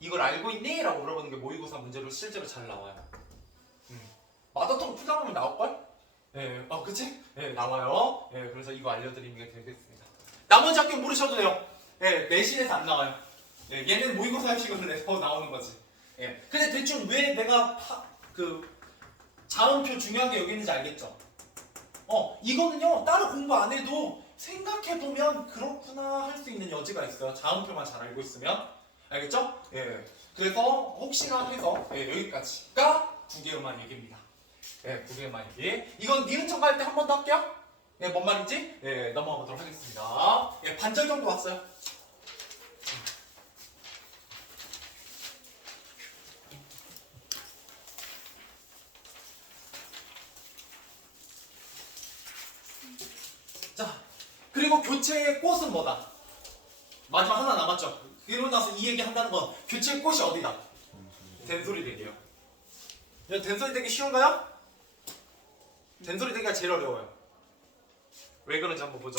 이걸 알고 있니? 라고 물어보는 게 모의고사 문제로 실제로 잘 나와요. 마더통 풀다 보면 나올걸? 예, 그치? 예, 나와요. 예, 그래서 이거 알려드리는 게 되겠습니다. 나머지 학교 모르셔도 돼요. 예, 내신에서 안 나와요. 예, 얘는 모의고사 형식으로 내서 나오는 거지. 예, 근데 대충 왜 내가 자음표 중요한 게 여기 있는지 알겠죠? 이거는요, 따로 공부 안 해도 생각해보면 그렇구나 할 수 있는 여지가 있어요. 자음표만 잘 알고 있으면. 알겠죠? 예. 그래서 혹시나 해서 여기까지가 구개음한 얘기입니다. 예, 구개음한 얘기. 이건 니은 첨가할 때 한 번 더 할게요. 예, 뭔 말인지 넘어가 보도록 하겠습니다. 예, 반절 정도 왔어요. 자, 그리고 교체의 꽃은 뭐다? 마지막 하나 남았죠? 그러고 나서 이 얘기 한다는 건 교체의 꽃이 어디다? 된소리 대기요. 된소리 대기 쉬운가요? 된소리 대기가 제일 어려워요. 왜 그런지 한번 보죠.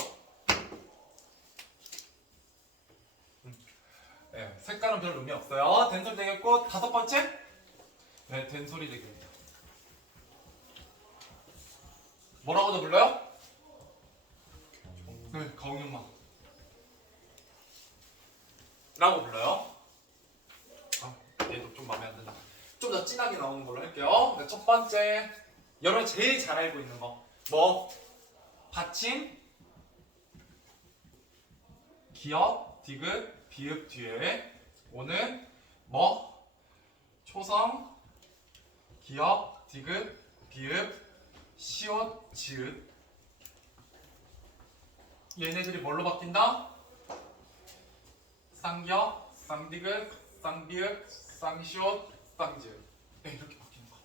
네, 색깔은 별 의미 없어요. 된소리 대기 꽃 다섯 번째. 네, 된소리 대기입니다. 뭐라고도 불러요? 네, 가옹연마 라고 불러요. 얘도 좀 마음에 안 든다. 좀 더 진하게 나오는 걸로 할게요. 네, 첫 번째, 여러분 제일 잘 알고 있는 거. 받침, 기역, 디귿, 비읍 뒤에 오는 초성, 기역, 디귿, 비읍, 시옷, 지읒. 얘네들이 뭘로 바뀐다? 쌍기역, 쌍디귿, 쌍비읍, 쌍시옷, 쌍지읒. 네, 이렇게 바뀌는 거.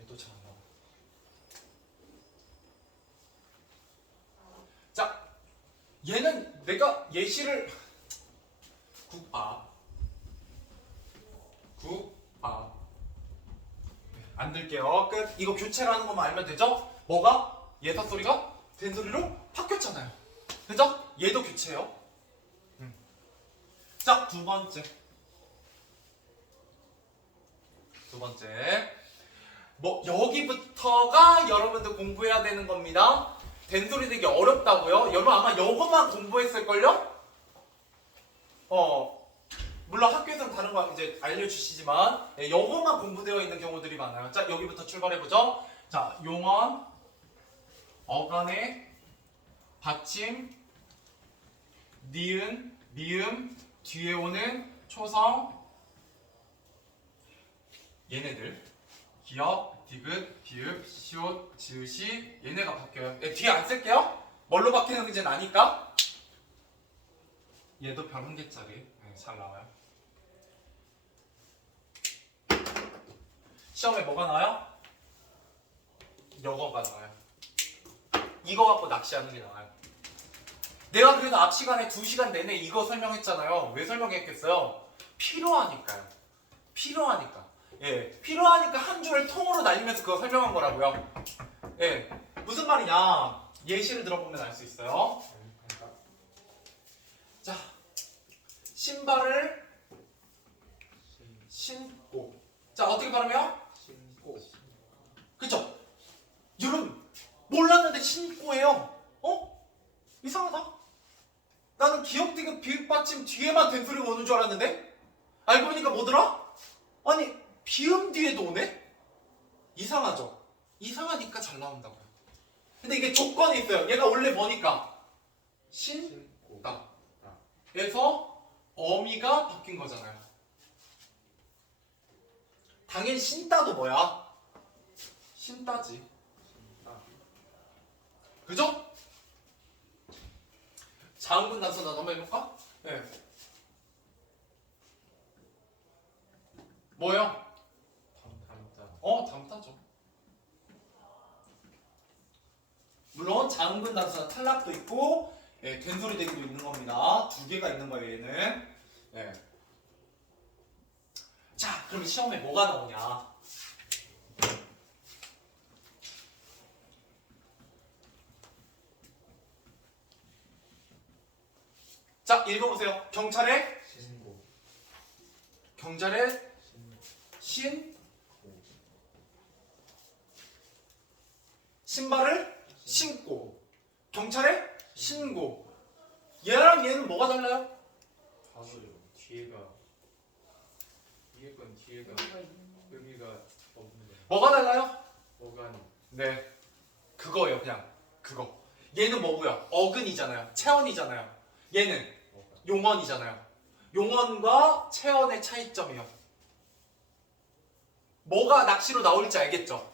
얘도 잘 안 나와. 자, 얘는 내가 예시를 국밥 안 들게요. 끝. 이거 교체라는 것만 알면 되죠? 뭐가? 예사 소리가 된 소리로 바뀌었잖아요. 그죠? 얘도 교체요. 자, 두 번째. 여기부터가 여러분들 공부해야 되는 겁니다. 된 소리 되게 어렵다고요? 여러분 아마 이것만 공부했을걸요? 물론 학교에서는 다른 거 이제 알려주시지만 이것만 공부되어 있는 경우들이 많아요. 자, 여기부터 출발해보죠. 자, 용언, 어간의 받침, 니은, 미음, 뒤에 오는 초성, 얘네들 기역, 디귿, 비읍, 시옷, 지읒이 얘네가 바뀌어요. 뒤에 안 쓸게요. 뭘로 바뀌는지는 아니까. 얘도 별 한 개짜리 잘 나와요. 시험에 뭐가 나와요? 여거가 나와요. 이거 갖고 낚시하는 게 나와요. 내가 그래도 앞 시간에 2시간 내내 이거 설명했잖아요. 왜 설명했겠어요? 필요하니까요. 필요하니까. 필요하니까 한 줄을 통으로 날리면서 그거 설명한 거라고요. 무슨 말이냐? 예시를 들어보면 알 수 있어요. 자, 신발을 신고. 자, 어떻게 발음해요? 신고. 그쵸? 여러분 몰랐는데 신고예요. 이상하다. 나는 기역, 디귿, 비읍, 받침 뒤에만 된 소리가 오는 줄 알았는데 알고 보니까 뭐더라? 아니 비음 뒤에도 오네? 이상하죠? 이상하니까 잘 나온다고요. 근데 이게 조건이 있어요. 얘가 원래 뭐니까? 신다. 그래서 어미가 바뀐 거잖아요. 당연히 신다도 뭐야? 신다지. 그죠? 자음분 단수 나눠 해볼까? 뭐요? 담다. 담다죠. 물론 자음근 단수나 탈락도 있고 예, 된소리 대기도 있는 겁니다. 두 개가 있는 거예요, 얘는. 예. 자, 그럼 시험에 뭐가 나오냐? 자, 읽어보세요. 경찰의 신고. 경찰의 신고. 신발을 신고 경찰에 신고. 얘랑 얘는 뭐가 달라요? 다르요. 뒤에가 위에 건 뒤에가 의미가 없는. 뭐가 달라요? 어간이. 네, 그거예요. 그냥 그거. 얘는 뭐고요? 어근이잖아요. 체언이잖아요. 얘는 어간. 용언이잖아요. 용언과 체언의 차이점이요. 뭐가 낚시로 나올지 알겠죠?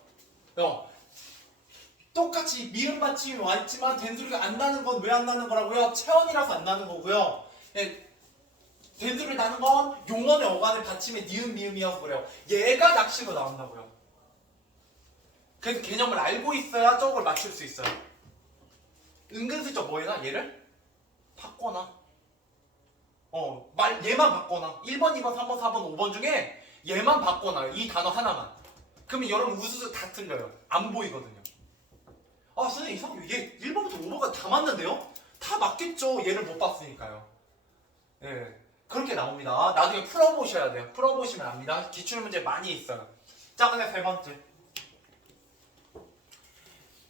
똑같이 미음 받침이 와 있지만 된소리가 안 나는 건 왜 안 나는 거라고요? 체언이라서 안 나는 거고요. 예, 된소리 나는 건 용언의 어간의 받침에 니은 미음이어서 그래요. 얘가 낚시로 나온다고요. 그래서 개념을 알고 있어야 저걸 맞출 수 있어요. 은근슬쩍 뭐 해나? 얘를 바꿔놔. 얘만 바꿔놔. 1번, 2번, 3번, 4번, 5번 중에 얘만 바꿔놔요. 이 단어 하나만. 그러면 여러분 우수수 다 틀려요. 안 보이거든요. 아, 선생님 이상해요. 얘 1번부터 5번까지 다 맞는데요? 다 맞겠죠. 얘를 못 봤으니까요. 예, 그렇게 나옵니다. 나중에 풀어보셔야 돼요. 풀어보시면 압니다. 기출문제 많이 있어요. 자, 근데 세 번째.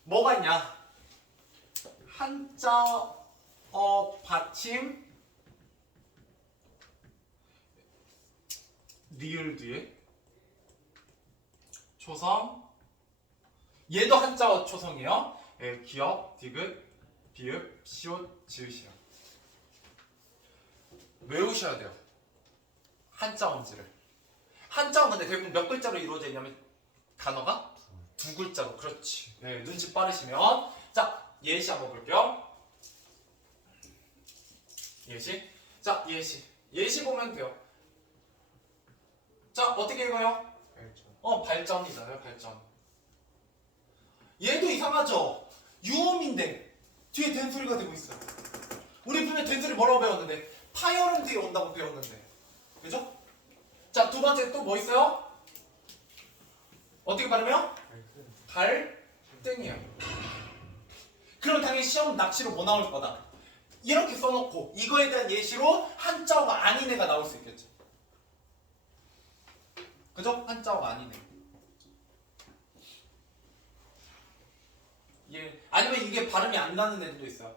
뭐가 있냐? 한자, 받침, 리을 뒤에 초성. 얘도 한자 초성이에요. 예, 기역, 디귿, 비읍, 시옷, 지읒이요. 외우셔야 돼요. 한자 원지를. 한자는 근데 대부분 몇 글자로 이루어져 있냐면 단어가 두 글자로. 그렇지. 네, 눈치 빠르시면. 자, 예시 한번 볼게요. 예시. 자, 예시. 예시 보면 돼요. 자, 어떻게 읽어요? 발전. 발전이잖아요, 발전. 얘도 이상하죠? 유음인데 뒤에 된소리가 되고 있어요. 우리 분명히 된소리 뭐라고 배웠는데? 파열은 뒤에 온다고 배웠는데. 그죠? 자, 두 번째 또 뭐 있어요? 어떻게 발음해요? 발끈. 갈등이에요. 그럼 당연히 시험 낚시로 뭐 나올 거다? 이렇게 써놓고 이거에 대한 예시로 한자어가 아닌 애가 나올 수 있겠죠. 그죠? 한자어가 아닌 애. 예. 아니면 이게 발음이 안 나는 애들도 있어요.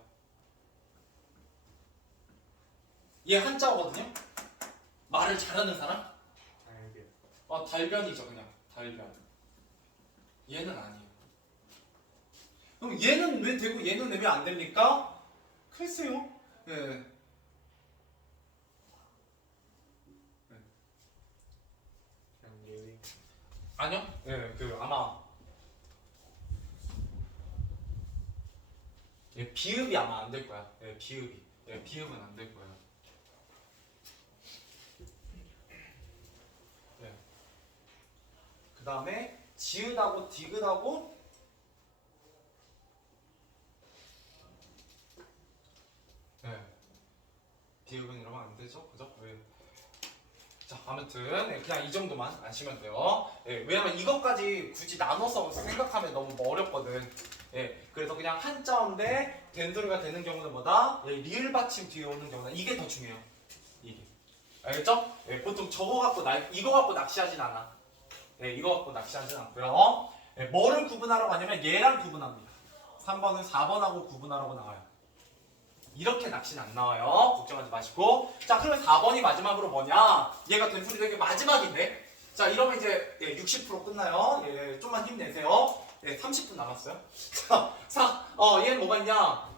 얘 한자어거든요? 말을 잘하는 사람? 달걀. 달변이죠, 그냥. 달변. 얘는 아니에요. 그럼 얘는 왜 되고 얘는 왜 안 됩니까? 글쎄요. 예. 그냥 예의. 아니요? 예, 아마 예, 비읍이 아마 안 될 거야. 예, 비읍이. 예, 비읍은 안 될 거예요. 예. 그 다음에 지읒하고 디귿하고 예. 비읍은 이러면 안 되죠? 그죠? 예. 자, 아무튼 예, 그냥 이 정도만 아시면 돼요. 예, 왜냐면 이것까지 굳이 나눠서 생각하면 너무 어렵거든. 예, 그래서 그냥 한자어인데 된소리가 되는 경우는 뭐다? 예, 리을 받침 뒤에 오는 경우는 이게 더 중요해요. 이게. 알겠죠? 예, 보통 이거 갖고 낚시하진 않아. 예, 이거 갖고 낚시하진 않고요. 예, 뭐를 구분하라고 하냐면 얘랑 구분합니다. 3번은 4번하고 구분하라고 나와요. 이렇게 낚시는 안 나와요. 걱정하지 마시고. 자, 그러면 4번이 마지막으로 뭐냐? 얘가 된소리 되게 마지막인데. 자, 이러면 이제 60% 끝나요. 예, 좀만 힘내세요. 예, 30분 남았어요. 자, 얘는 뭐가 있냐?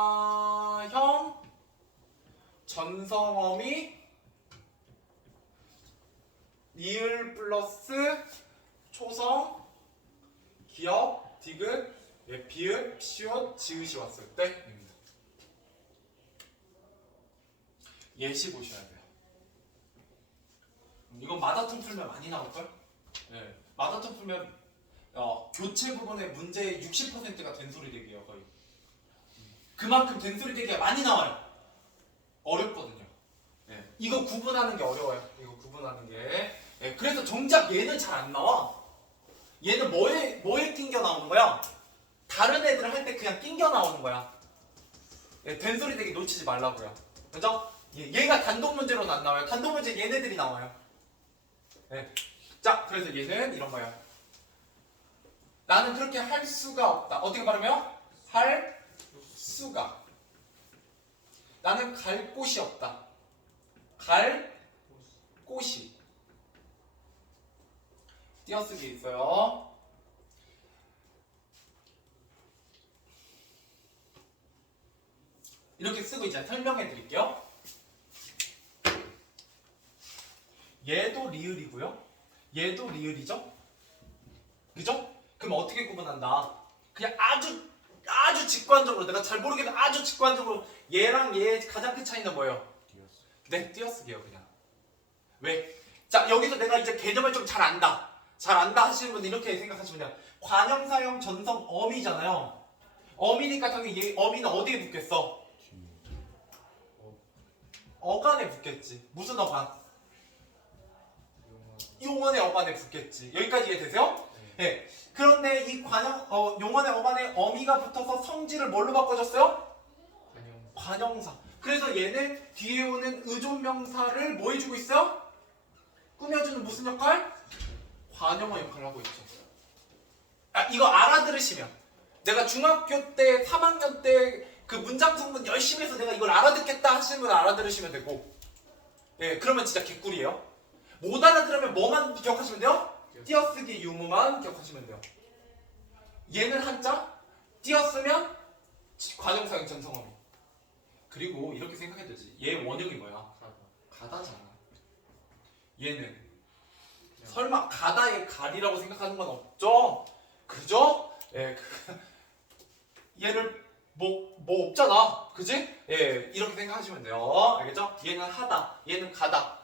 관형사형 전성어미 리을 플러스 초성 기역 디귿 예, 비읍 시옷 지읒이 왔을 때입니다. 예시 보셔야 돼요. 이건 마다툼 풀면 많이 나올걸? 예. 마다툼 풀면 교체 부분의 문제의 60%가 된소리 대기예요, 거의. 그만큼 된소리 대기가 많이 나와요. 어렵거든요. 예. 이거 구분하는 게 어려워요. 이거 구분하는 게. 예. 그래서 정작 얘는 잘 안 나와. 얘는 뭐에 낑겨 나오는 거야? 다른 애들 할 때 그냥 낑겨 나오는 거야. 예. 된소리 대기 놓치지 말라고요. 그죠? 얘가 단독 문제로는 안 나와요. 단독 문제 얘네들이 나와요. 네. 자, 그래서 얘는 이런 거예요. 나는 그렇게 할 수가 없다. 어떻게 발음해요? 할 수가. 나는 갈 곳이 없다. 갈 곳이. 띄어쓰기 있어요. 이렇게 쓰고 이제 설명해 드릴게요. 얘도 리을이고요. 얘도 리을이죠? 그죠? 그럼 어떻게 구분한다? 그냥 아주 직관적으로 내가 잘 모르겠는데 아주 직관적으로 얘랑 얘의 가장 큰 차이는 뭐예요? 네, 띄어쓰기예요 그냥. 왜? 자, 여기서 내가 이제 개념을 좀 잘 안다. 잘 안다 하시는 분은 이렇게 생각하시면 돼요. 관형사형 전성 어미잖아요. 어미니까 당연히 얘 어미는 어디에 붙겠어? 어간에 붙겠지. 무슨 어간? 용언의 어간에 붙겠지. 여기까지 이해되세요? 네. 그런데 이 용언의 어간에 어미가 붙어서 성질을 뭘로 바꿔줬어요? 관형사. 그래서 얘는 뒤에 오는 의존명사를 뭐 해주고 있어요? 꾸며주는 무슨 역할? 관형어 역할을 하고 있죠. 아, 이거 알아들으시면 내가 중학교 때 3학년 때 그 문장 성분 열심히 해서 내가 이걸 알아듣겠다 하시는 분 알아들으시면 되고, 예, 그러면 진짜 개꿀이에요. 못 알아들으면 뭐만 기억하시면 돼요? 띄어쓰기 유무만 기억하시면 돼요. 얘는 한자, 띄어쓰면 관형사형 전성어미. 그리고 이렇게 생각해도 되지. 얘 원형이 뭐야? 가다잖아. 얘는 설마 가다의 갈이라고 생각하는 건 없죠? 그죠? 예, 얘를 뭐 없잖아. 그지? 예, 이렇게 생각하시면 돼요. 알겠죠? 얘는 하다, 얘는 가다.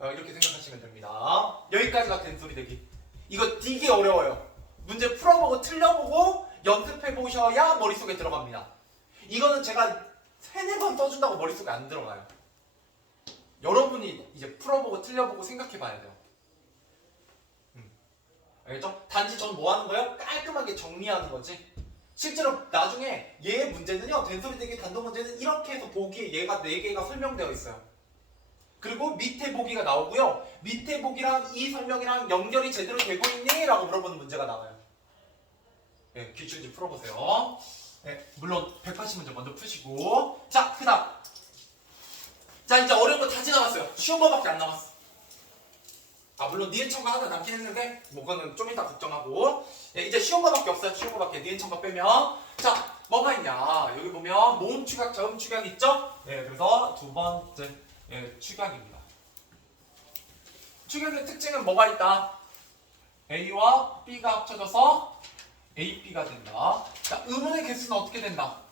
이렇게 생각하시면 됩니다. 여기까지가 된소리 대기. 이거 되게 어려워요. 문제 풀어보고 틀려보고 연습해보셔야 머릿속에 들어갑니다. 이거는 제가 3-4번 써준다고 머릿속에 안 들어가요. 여러분이 이제 풀어보고 틀려보고 생각해봐야 돼요. 알겠죠? 단지 전 뭐 하는 거예요? 깔끔하게 정리하는 거지. 실제로 나중에 얘 문제는요, 된소리 대기 단독 문제는 이렇게 해서 보기에 얘가 4개가 설명되어 있어요. 그리고 밑에 보기가 나오고요. 밑에 보기랑 이 설명이랑 연결이 제대로 되고 있니? 라고 물어보는 문제가 나와요. 네, 기출지 풀어보세요. 네, 물론 180문제 먼저 푸시고. 자, 그 다음. 자, 이제 어려운 거 다 지나갔어요. 쉬운 거밖에 안 남았어. 아, 물론 니은청가 하나 남긴 했는데 뭐 그거는 좀 이따 걱정하고. 예, 이제 쉬운 거밖에 없어요. 쉬운 거밖에. 니은청가 빼면. 자, 뭐가 있냐. 여기 보면 모음 축약, 저음 축약 있죠? 예, 그래서 두 번째 축약입니다. 축약의 특징은 뭐가 있다? A와 B가 합쳐져서 AB가 된다. 자, 의문의 개수는 어떻게 된다?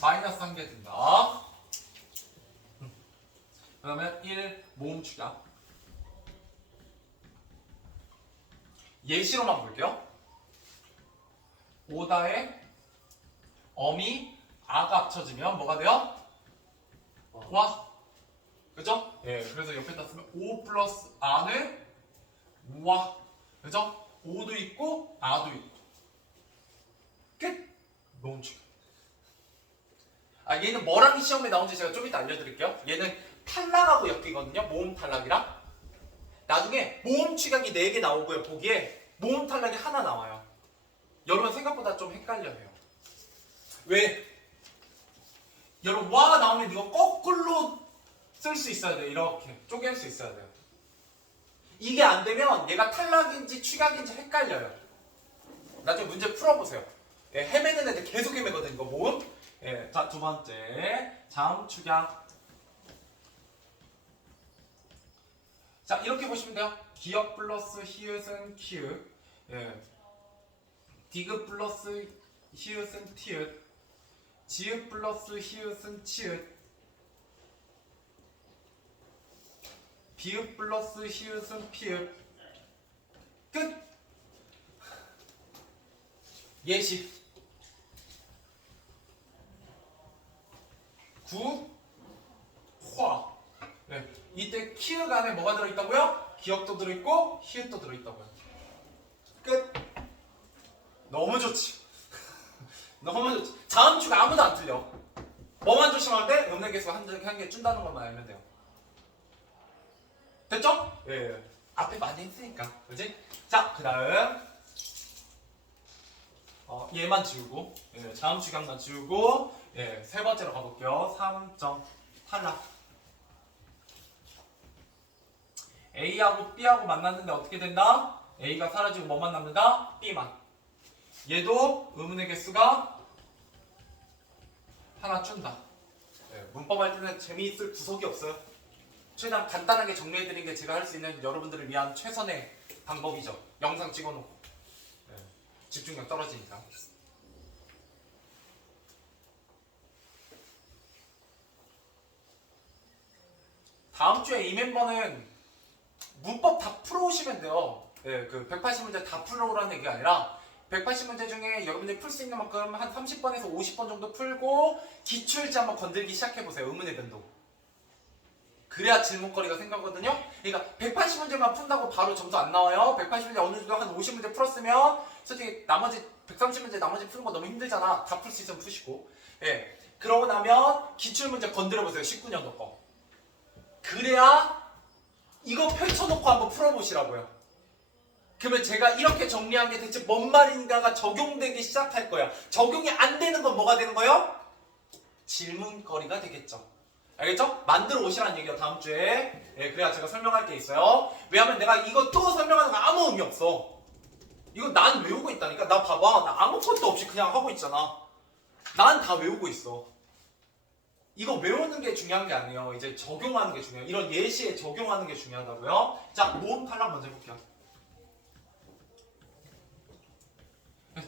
마이너스 1개 된다. 그러면 1 모음 축약. 예시로만 볼게요. 오다에 어미 아가 합쳐지면 뭐가 돼요? 와. 그죠? 예, 그래서 옆에다 쓰면 5 플러스 아는 와. 그죠? 오도 있고 아도 있고. 끝. 모음 축약. 아, 얘는 뭐랑 시험에 나온지 제가 좀 이따 알려드릴게요. 얘는 탈락하고 엮이거든요. 모음 탈락이랑. 나중에 모음 축약이 4개 나오고요. 보기에 모음 탈락이 하나 나와요. 여러분 생각보다 좀 헷갈려요. 왜? 여러분 와 나오면 이거 거꾸로 쓸 수 있어야 돼요. 이렇게 쪼갤 수 있어야 돼요. 이게 안 되면 얘가 탈락인지 축약인지 헷갈려요. 나중에 문제 풀어보세요. 예, 헤매는 애들 계속 헤매거든 이거 모음. 예, 자, 두 번째 자음 축약. 자, 이렇게 보시면 돼요. 기역 플러스 히읗은 키읔, 예. 디귿 플러스 히읗은 티읕, 지읒 플러스 히읗은 치읒. 비읍 플러스 히읗은 피읍. 끝. 예시. 화. 네. 이때 키읔 안에 뭐가 들어있다고요? 기역도 들어있고 히읗도 들어있다고요. 끝. 너무 좋지. 너무 좋지. 다음 주가 아무도 안 틀려. 뭐만 조심하면 돼? 음의 개수가 한 개 준다는 것만 알면 돼요. 됐죠? 예. 앞에 많이 했으니까. 그지? 자, 그 다음. 얘만 지우고. 예, 다음 주간만 지우고. 예, 세 번째로 가볼게요. 3점. 탈락. A하고 B하고 만났는데 어떻게 된다? A가 사라지고 뭐만 남는다? B만. 얘도 의문의 개수가 하나 준다. 네, 문법 할 때는 재미있을 구석이 없어요. 최대한 간단하게 정리해드린 게 제가 할 수 있는 여러분들을 위한 최선의 방법이죠. 영상 찍어놓고. 네, 집중력 떨어지니까. 다음 주에 이 멤버는 문법 다 풀어오시면 돼요. 네, 그 180문제 다 풀어오라는 얘기가 아니라 180문제 중에 여러분들이 풀 수 있는 만큼 한 30번에서 50번 정도 풀고 기출지 한번 건들기 시작해보세요. 의문의 변동. 그래야 질문거리가 생기거든요. 그러니까 180문제만 푼다고 바로 점수 안 나와요. 180문제 어느 정도 한 50문제 풀었으면 솔직히 나머지 130문제 나머지 푸는 거 너무 힘들잖아. 다 풀 수 있으면 푸시고. 예. 그러고 나면 기출문제 건드려보세요. 19년도 거. 그래야 이거 펼쳐놓고 한번 풀어보시라고요. 그러면 제가 이렇게 정리한 게 대체 뭔 말인가가 적용되기 시작할 거야. 적용이 안 되는 건 뭐가 되는 거예요? 질문거리가 되겠죠. 알겠죠? 만들어 오시라는 얘기예요. 다음 주에. 예, 그래야 제가 설명할 게 있어요. 왜냐면 내가 이거 또 설명하는 거 아무 의미 없어. 이거 난 외우고 있다니까. 나 봐봐. 나 아무것도 없이 그냥 하고 있잖아. 난 다 외우고 있어. 이거 외우는 게 중요한 게 아니에요. 이제 적용하는 게 중요해요. 이런 예시에 적용하는 게 중요하다고요. 자, 모음 탈락 먼저 해볼게요.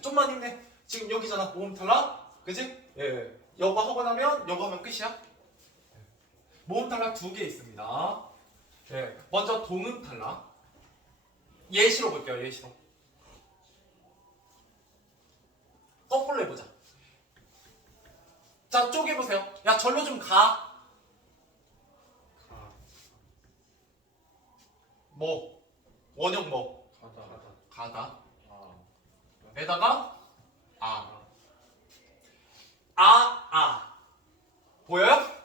좀만 힘내. 지금 여기잖아. 모음 탈락. 그지? 예. 여거 하고 나면 여거 하면 끝이야. 모음 탈락 두 개 있습니다. 예. 먼저 동음 탈락. 예시로 볼게요. 예시로. 거꾸로 해보자. 자, 쪼개보세요. 야, 절로 좀 가. 뭐? 원형 뭐? 가다. 에다가 보여요?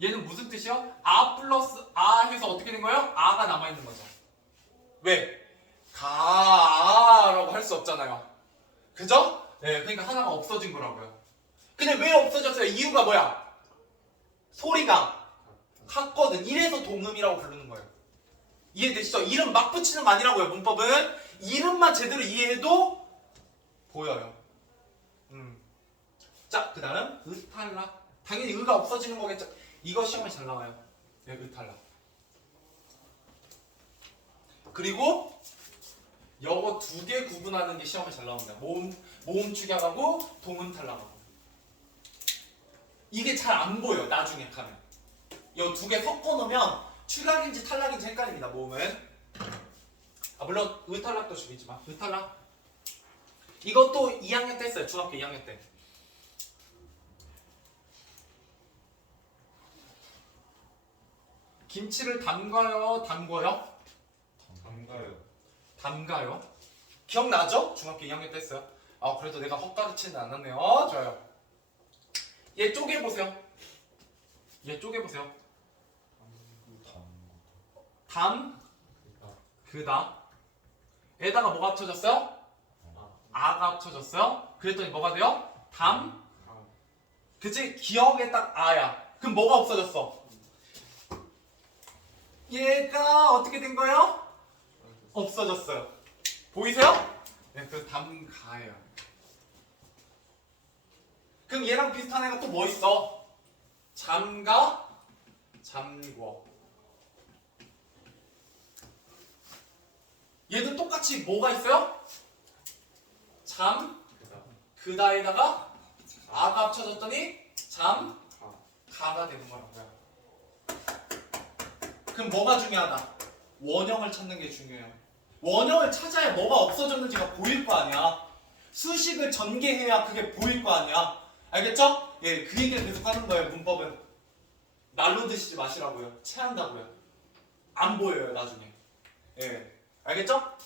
얘는 무슨 뜻이요? 플러스 해서 어떻게 된 거예요? 가 남아있는 거죠. 왜? 가라고 할 수 없잖아요. 그죠? 네, 그러니까 하나가 없어진 거라고요. 근데 왜 없어졌어요? 이유가 뭐야? 소리가 같거든. 이래서 동음이라고 부르는 거예요. 이해되시죠? 이름 막 붙이는 거 아니라고요. 문법은 이름만 제대로 이해해도 보여요. 자, 그 다음 의탈락. 당연히 의가 없어지는 거겠죠. 이거 시험에 잘 나와요. 네, 의탈락. 그리고 이거 두 개 구분하는 게 시험에 잘 나옵니다. 모음 축약하고 동음 탈락하고. 이게 잘 안 보여. 나중에 가면. 이 두 개 섞어 놓으면 축약인지 탈락인지 헷갈립니다. 모음은. 물론 의탈락도 중이지만 의탈락. 이것도 2학년 때 했어요. 중학교 2학년 때. 김치를 담가요? 담궈요? 담가요. 기억나죠? 중학교 2학년 때 했어요. 그래도 내가 헛가르치는 않았네요. 좋아요. 얘 쪼개보세요. 얘 쪼개보세요. 그다. 에다가 뭐가 합쳐졌어요? 아가 합쳐졌어요. 그랬더니 뭐가 돼요? 그치? 기억에 딱 아야. 그럼 뭐가 없어졌어? 얘가 어떻게 된 거예요? 없어졌어요. 보이세요? 네, 그 담가예요. 그럼 얘랑 비슷한 애가 또 뭐 있어? 잠가, 잠궈. 얘도 똑같이 뭐가 있어요? 그다에다가 아가 합쳐졌더니 가가 되는 거라고요. 그럼 뭐가 중요하다? 원형을 찾는 게 중요해요. 원형을 찾아야 뭐가 없어졌는지가 보일 거 아니야. 수식을 전개해야 그게 보일 거 아니야. 알겠죠? 예, 그 얘기를 계속 하는 거예요. 문법은 날로 드시지 마시라고요. 체한다고요. 안 보여요 나중에. 예, 알겠죠?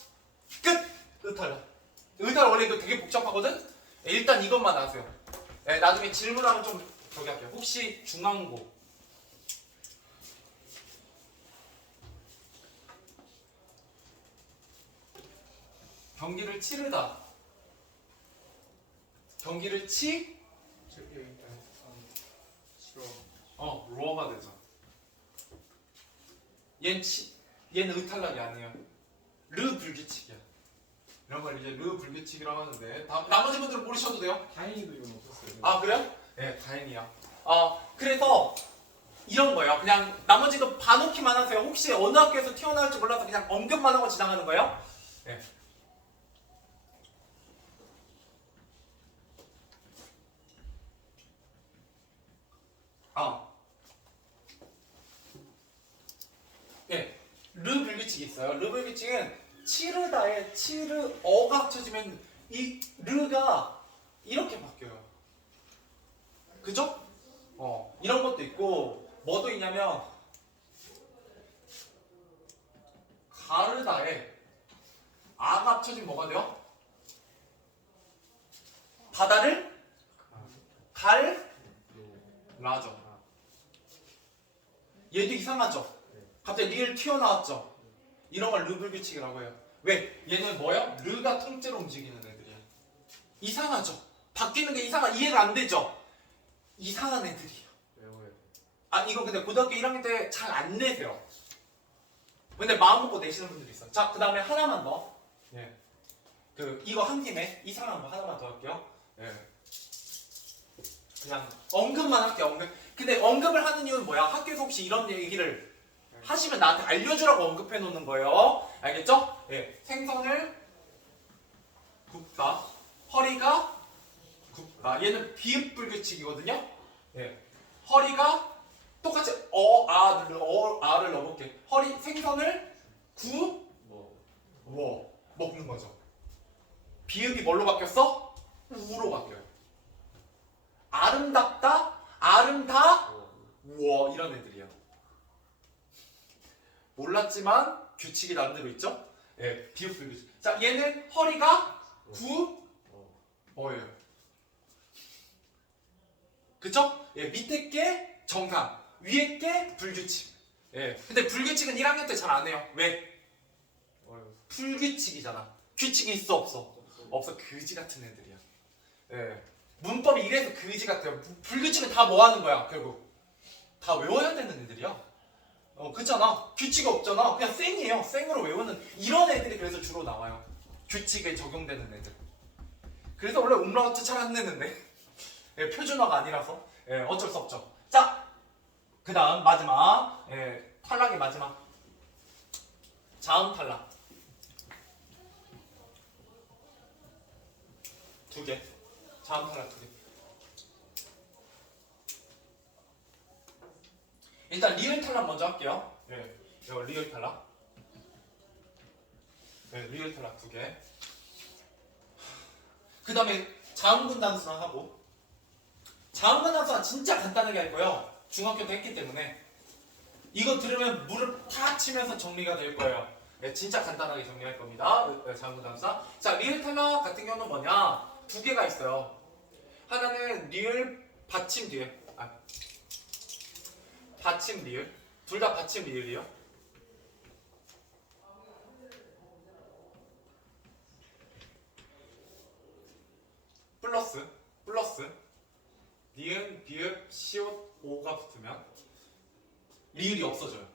끝. 의탈. 의탈 원래 이거 되게 복잡하거든. 예, 일단 이것만 아세요. 예, 나중에 질문하면 좀 저기 할게요. 혹시 중앙고 경기를 치르다. 경기를 싫어. 로어가 되죠. 얘는 의탈락이 아니에요. 르 불규칙이야. 이런 걸 이제 르 불규칙이라고 하는데 나머지 분들은 모르셔도 돼요. 다행히도 이건 없었어요. 아 그래요? 네 다행이야. 그래서 이런 거예요. 그냥 나머지도 봐놓기만 하세요. 혹시 어느 학교에서 튀어나올지 몰라서 그냥 언급만 하고 지나가는 거예요. 네. 예, 르 불규칙이 있어요. 르 불규칙은 치르다에 치르어가 합쳐지면 이 르가 이렇게 바뀌어요. 그죠? 이런 것도 있고 뭐도 있냐면 가르다에 아가 합쳐지면 뭐가 돼요? 바다를 갈라죠. 얘도 이상하죠? 갑자기 리을 튀어나왔죠? 이런 걸 르불규칙이라고 해요. 왜? 얘는 뭐예요? 르가 통째로 움직이는 애들이야. 이상하죠? 바뀌는 게 이해가 안 되죠? 이상한 애들이에요. 외워야 돼. 이거 근데 고등학교 1학년 때 잘 안 내세요. 근데 마음 먹고 내시는 분들이 있어. 자, 그 다음에 하나만 더. 예. 이거 한 김에 이상한 거 하나만 더 할게요. 예. 그냥 언급만 할게요, 언급. 근데 언급을 하는 이유는 뭐야? 학교에서 혹시 이런 얘기를 하시면 나한테 알려주라고 언급해 놓는 거예요. 알겠죠? 예. 생선을 굽다. 허리가 굽다. 얘는 비읍불규칙이거든요. 예. 허리가 똑같이 아를 넣어볼게. 생선을 먹는 거죠. 비읍이 뭘로 바뀌었어? 우로 바뀌어요. 아름답다, 우어 이런 애들이야. 몰랐지만 규칙이 나름대로 있죠? 예, 비읍불규칙. 자, 얘는 허리가 어예요. 그쵸? 예, 밑에 게 정상, 위에 게 불규칙. 예. 근데 불규칙은 1학년 때 잘 안 해요. 왜? 불규칙이잖아. 규칙이 있어 없어? 없어. 그지 같은 애들이야. 예. 문법이 이래서 그지 같아요. 불규칙은 다 뭐 하는 거야, 결국? 다 외워야 되는 애들이야. 그렇잖아. 규칙이 없잖아. 그냥 생이에요. 생으로 외우는 이런 애들이 그래서 주로 나와요. 규칙에 적용되는 애들. 그래서 원래 umlaut 잘 안 내는데 예, 표준어가 아니라서 예, 어쩔 수 없죠. 자, 그 다음 마지막 탈락의 마지막 자음 탈락 2개. 자음 탈락 2개. 일단 리을 탈락 먼저 할게요. 예, 이거 리을 탈락. 네, 리을 탈락 2개. 그 다음에 자음군 단수랑 하고. 자음군 단수는 진짜 간단하게 할 거예요. 중학교 때 했기 때문에. 이거 들으면 무릎 탁 치면서 정리가 될 거예요. 네, 진짜 간단하게 정리할 겁니다. 자음군 단수사. 자, 리을 탈락 같은 경우는 뭐냐? 2개가 있어요. 하나는 리을 받침 뒤에. 받침 리을. 둘 다 받침 리을이요. 플러스 니은, 비읍, 시옷, 오가 붙으면 리을이 없어져요.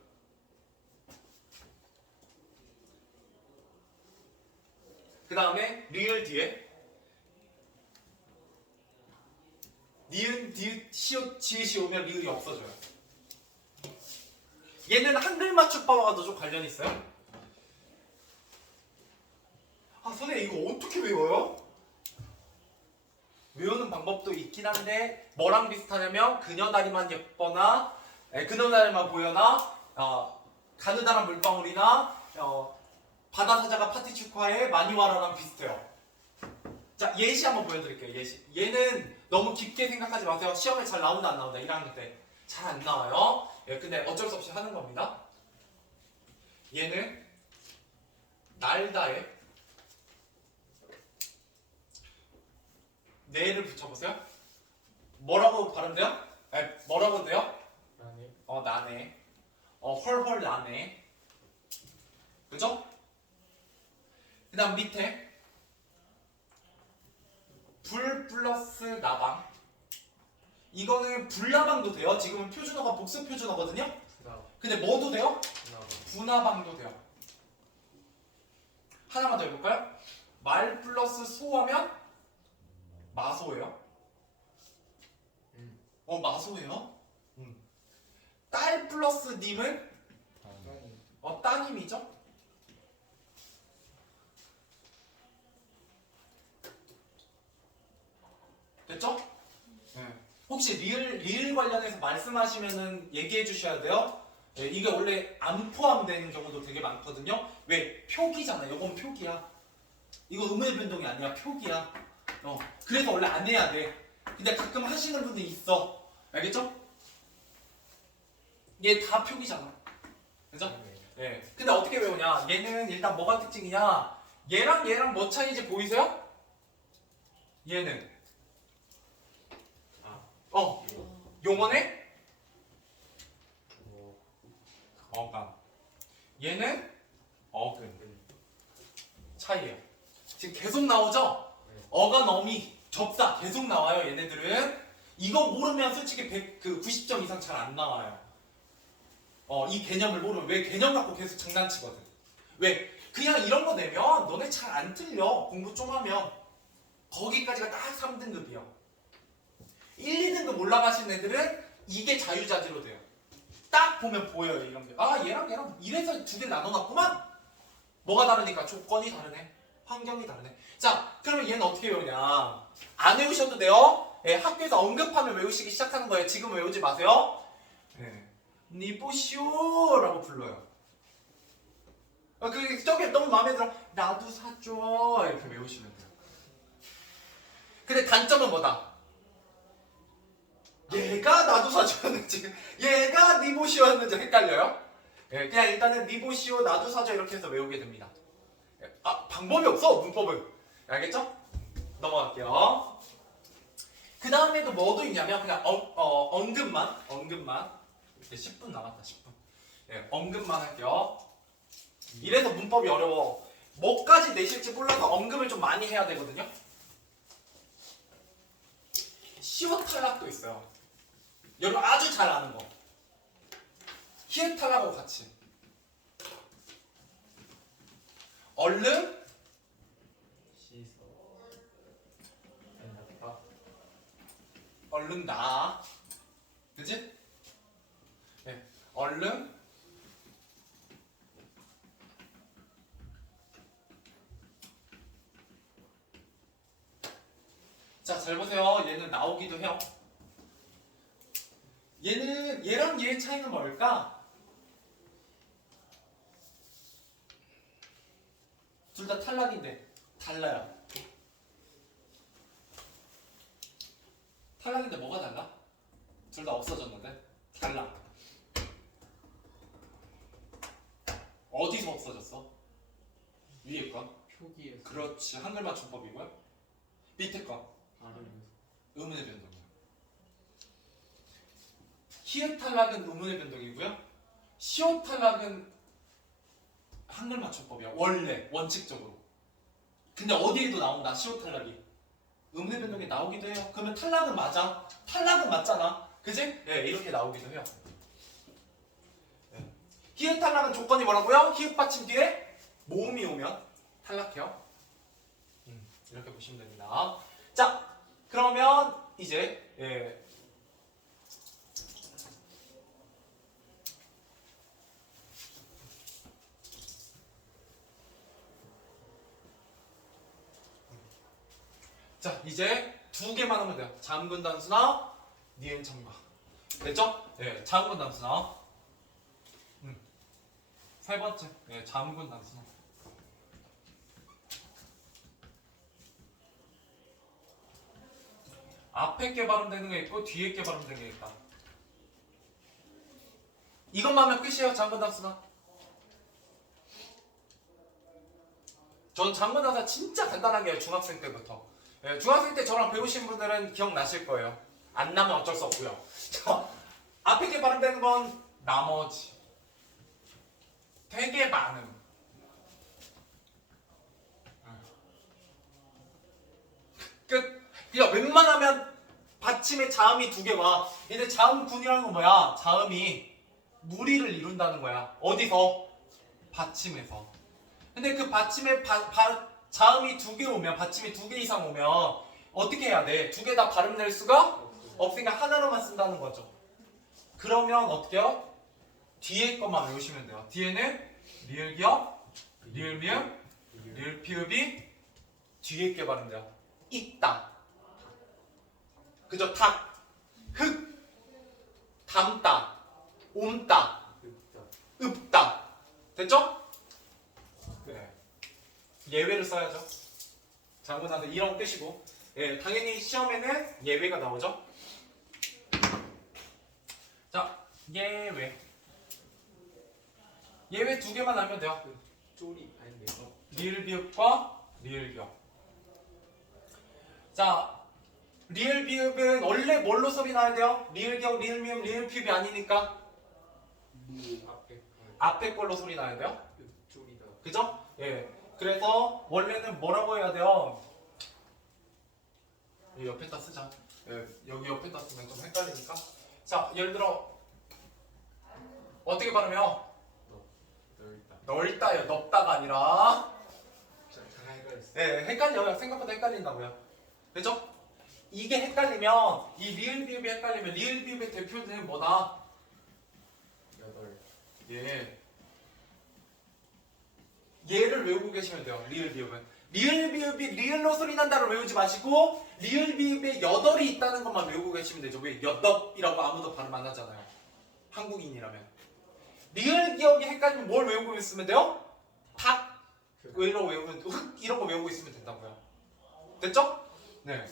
그 다음에 리을 뒤에 니은, 디귿, 시옷, 지읒이 오면 리을이 없어져요. 얘는 한글 맞춤법과도 좀 관련이 있어요. 선생님 이거 어떻게 외워요? 외우는 방법도 있긴 한데 뭐랑 비슷하냐면 그녀 다리만 예뻐나 그녀 다리만 보여나 가느다란 물방울이나 바다 사자가 파티츄카의 많이 와라랑 비슷해요. 자, 예시 한번 보여드릴게요. 예시. 얘는 너무 깊게 생각하지 마세요. 시험에 잘 나온다 안 나온다 1학년 때 잘 안 나와요. 예, 근데 어쩔 수 없이 하는 겁니다. 얘는 날다에 네를 붙여보세요. 뭐라고 발음돼요? 뭐라고 돼요? 아니. 나네. 헐헐 나네. 그죠? 그 다음 밑에 불 플러스 나방. 이거는 불나방도 돼요. 지금은 표준어가 복수 표준어거든요. 나. 근데 뭐도 돼요? 나. 분화방도 돼요. 하나만 더 해볼까요? 말 플러스 소하면 마소예요. 마소예요. 딸 플러스 님은 따님이죠. 됐죠? 네. 혹시 리을 관련해서 말씀하시면은 얘기해 주셔야 돼요. 네, 이게 원래 안 포함되는 경우도 되게 많거든요. 왜? 표기잖아. 이건 표기야. 이거 의문의 변동이 아니야. 표기야. 그래서 원래 안 해야 돼. 근데 가끔 하시는 분들 있어. 알겠죠? 얘 다 표기잖아. 그죠? 네. 근데 어떻게 외우냐? 얘는 일단 뭐가 특징이냐? 얘랑 얘랑 뭐 차이인지 보이세요? 얘는 용언의 어감. 얘는 어근. 차이예요. 지금 계속 나오죠? 어간, 어미, 접사 계속 나와요. 얘네들은 이거 모르면 솔직히 90점 이상 잘 안 나와요. 이 개념을 모르면. 왜? 개념 갖고 계속 장난치거든. 왜? 그냥 이런 거 내면 너네 잘 안 틀려. 공부 좀 하면. 거기까지가 딱 3등급이요. 1, 2등급 올라가신 애들은 이게 자유자재로 돼요. 딱 보면 보여요. 이런 게. 얘랑 이래서 두 개 나눠놨구만. 뭐가 다르니까? 조건이 다르네. 환경이 다르네. 자, 그러면 얘는 어떻게 외우냐? 안 외우셔도 돼요. 예, 학교에서 언급하면 외우시기 시작하는 거예요. 지금 외우지 마세요. 니보시오라고 불러요. 저게 너무 마음에 들어. 나도 사줘. 이렇게 외우시면 돼요. 근데 단점은 뭐다? 얘가 나도 사줘였는지 얘가 니보시오였는지 헷갈려요. 예, 그냥 일단은 니보시오 나도 사줘 이렇게 해서 외우게 됩니다. 방법이 없어. 문법은. 알겠죠? 넘어갈게요. 그 다음에도 뭐도 있냐면 그냥 언급만 이렇게 10분 남았다. 10분. 예, 언급만 할게요. 이래서 문법이 어려워. 뭐까지 내실지 몰라서 언급을 좀 많이 해야 되거든요. 시옷 탈락도 있어요. 여러분 아주 잘 아는 거. 히읗 탈락하고 같이. 얼른 씻어. 다. 얼른 나. 그치? 네. 얼른 자, 잘 보세요. 얘는 나오기도 해요. 얘랑 얘의 차이는 뭘까? 둘 다 탈락인데 달라요. 탈락인데 뭐가 달라? 둘 다 없어졌는데 달라. 어디서 없어졌어? 위에 건? 표기에서 그렇지. 한글 맞춤법이고요. 밑에 건? 발음에서 의문의 변동이요. 히읗 탈락은 의문의 변동이고요. 시옷 탈락은 한글 맞춤법이야. 원래 원칙적으로. 근데 어디에도 나온다. 시옷 탈락이. 의문의 변동이 나오기도 해요. 그러면 탈락은 맞아. 탈락은 맞잖아. 그지? 네, 이렇게 나오기도 해요. 네. 히읗 탈락은 조건이 뭐라고요? 히읗 받침 뒤에 모음이 오면 탈락해요. 이렇게 보시면 됩니다. 자, 그러면 이제 이제 두 개만 하면 돼요. 잠군 단수나 니은 첨가. 됐죠? 네, 잠군 단수나. 세 번째. 예, 자음군 단순화. 앞에 게 발음되는 게 있고 뒤에 게 발음되는 게 있다. 이것만 하면 끝이에요. 자음군 단순화. 전 자음군 단순화 진짜 간단하게 해요. 중학생 때부터. 예, 중학생 때 저랑 배우신 분들은 기억나실 거예요. 안 나면 어쩔 수 없고요. 자, 앞에 게 발음되는 건 나머지. 되게 많은. 끝. 그냥 웬만하면 받침에 자음이 두 개 와. 근데 자음군이라는 건 뭐야? 자음이 무리를 이룬다는 거야. 어디서? 받침에서. 근데 그 받침에 자음이 두 개 오면, 받침이 두 개 이상 오면 어떻게 해야 돼? 두 개 다 발음될 수가 없으니까 하나로만 쓴다는 거죠. 그러면 어떻게 해요? 뒤에 것만 외우시면 돼요. 뒤에는 리을 기억, 리을 미음, 리을 피읍이 뒤에 게 발음돼요. 있다. 그죠? 닭, 흙, 담다, 옴다, 읍다. 됐죠? 네. 예외를 써야죠. 자문하는 이런 뜻이고, 예, 당연히 시험에는 예외가 나오죠. 자, 예외. 예외 두 개만 하면 돼요. 쪼리 아닌데. 리을 비읍과 리을 기억. 자, 리을 비읍은 원래 뭘로 소리 나야 돼요? 리을 기억, 리을 미음, 리을 피읍이 아니니까 앞에 걸로 소리 나야 돼요. 쪼리다. 그죠? 예. 그래서 원래는 뭐라고 해야 돼요? 이 옆에다 쓰자. 예, 여기 옆에다 쓰면 좀 헷갈리니까. 자, 예를 들어 어떻게 발음해요? 넓다. 넓다요. 넓다가 아니라. 잠깐 헷갈렸어. 예, 헷갈려요. 생각보다 헷갈린다고요. 그죠? 이게 헷갈리면 이 리을 비읍이 헷갈리면 리을 비읍의 대표는 뭐다? 여덟. 예. 얘를 외우고 계시면 돼요. 리을 비읍은. 리을 비읍이 리을로 소리 난다를 외우지 마시고 리을 비읍에 여덟이 있다는 것만 외우고 계시면 되죠. 왜? 여덟이라고 아무도 발음 안 하잖아요. 한국인이라면. 리을 기억이 헷갈리면 뭘 외우고 있으면 돼요? 닭. 이런 거 외우면 흑 이런 거 외우고 있으면 된다고요. 됐죠? 네.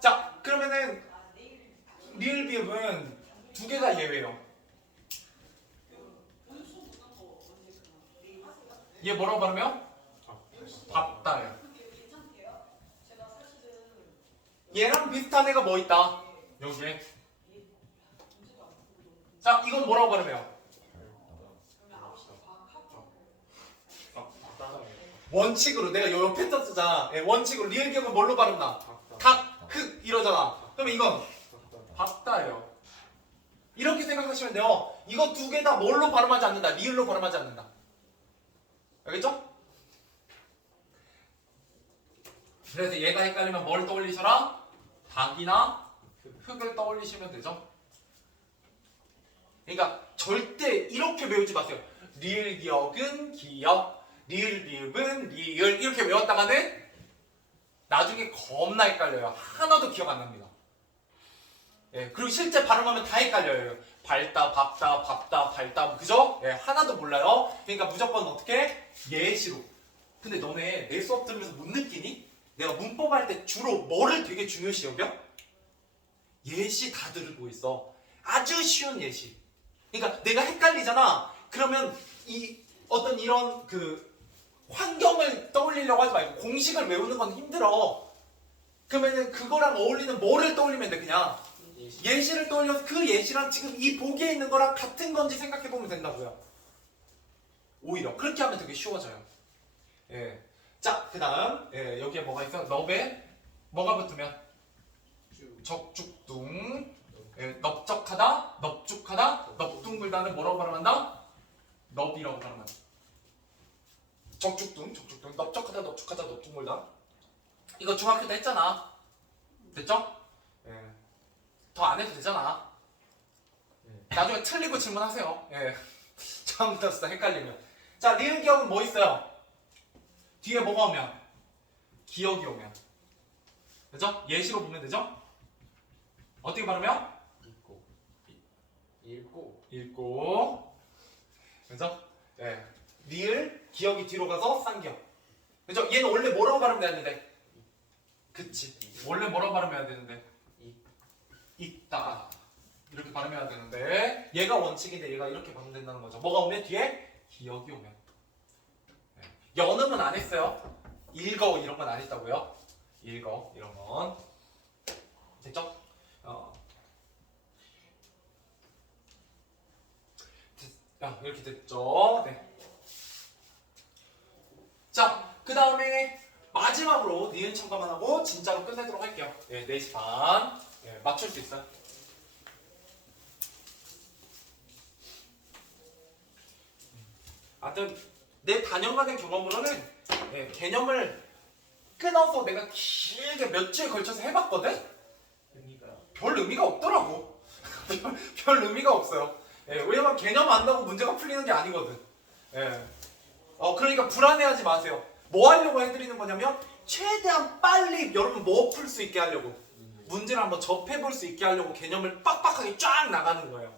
자, 그러면은 리을 비읍은 두 개가 예외예요. 얘 뭐라고 발음해요? 밥다요. 얘랑 비슷한 애가 뭐 있다? 여기에. 자, 이건 뭐라고 발음해요? 원칙으로 내가 요 옆에 썼잖아. 예, 원칙으로 리을 기억은 뭘로 발음나? 닭, 흑 이러잖아. 그러면 이건 밥다예요. 이렇게 생각하시면 돼요. 이거 두 개 다 뭘로 발음하지 않는다. 리을로 발음하지 않는다. 알겠죠? 그래서 얘가 헷갈리면 뭘 떠올리셔라? 닭이나 흙을 떠올리시면 되죠. 그러니까 절대 이렇게 외우지 마세요. 리을 기억은 기억, 리을 비읍은 리을 이렇게 외웠다가는 나중에 겁나 헷갈려요. 하나도 기억 안 납니다. 예, 그리고 실제 발음하면 다 헷갈려요. 밝다, 밥다, 밥다, 밝다, 그죠? 예, 하나도 몰라요. 그러니까 무조건 어떻게? 예시로. 근데 너네 내 수업 들으면서 못 느끼니? 내가 문법 할 때 주로 뭐를 되게 중요시 여겨? 예시 다 들고 있어. 아주 쉬운 예시. 그러니까 내가 헷갈리잖아. 그러면 이 어떤 이런 그 환경을 떠올리려고 하지 말고 공식을 외우는 건 힘들어. 그러면은 그거랑 어울리는 뭐를 떠올리면 돼? 그냥 예시를 떠올려서 그 예시랑 지금 이 보기에 있는 거랑 같은 건지 생각해 보면 된다고요. 오히려 그렇게 하면 되게 쉬워져요. 예. 자, 그다음 예, 여기에 뭐가 있어? 넙에 뭐가 붙으면 적죽둥. 예, 넓적하다, 넙죽하다, 넙둥글다는 뭐라고 발음한다? 넙이라고 발음한다. 적죽둥, 적죽둥, 넓적하다, 넙죽하다, 넙둥글다. 이거 중학교 때 했잖아. 됐죠? 예. 더 안 해도 되잖아. 나중에 틀리고 질문하세요. 예. 처음부터 진짜 헷갈리면. 자, 리을 기억은 뭐 있어요? 뒤에 뭐가 오면? 기억이 오면. 그죠? 예시로 보면 되죠? 어떻게 발음해요? 읽고. 읽고. 그죠? 예. 리을 기억이 뒤로 가서 쌍기역. 그죠? 얘는 원래 뭐라고 발음해야 되는데? 그치. 원래 뭐라고 발음해야 되는데? 있다. 이렇게 발음해야 되는데 얘가 원칙인데 얘가 이렇게 발음된다는 거죠. 뭐가 오면 뒤에 기억이 오면. 예. 연음은 안 했어요. 읽어 이런 건 안 했다고요. 읽어 이런 건 됐죠? 이렇게 됐죠. 네. 자, 그 다음에 마지막으로 니은 첨가만 하고 진짜로 끝내도록 할게요. 네, 4시 반. 네, 맞출 수 있어요. 하여튼 내 단연간의 경험으로는 개념을 끊어서 내가 길게 몇 주에 걸쳐서 해봤거든? 의미가 별 의미가 없더라고. 별 의미가 없어요. 왜냐면 개념 안다고 문제가 풀리는 게 아니거든. 그러니까 불안해하지 마세요. 뭐 하려고 해드리는 거냐면 최대한 빨리 여러분 뭐 풀 수 있게 하려고 문제를 한번 접해볼 수 있게 하려고 개념을 빡빡하게 쫙 나가는 거예요.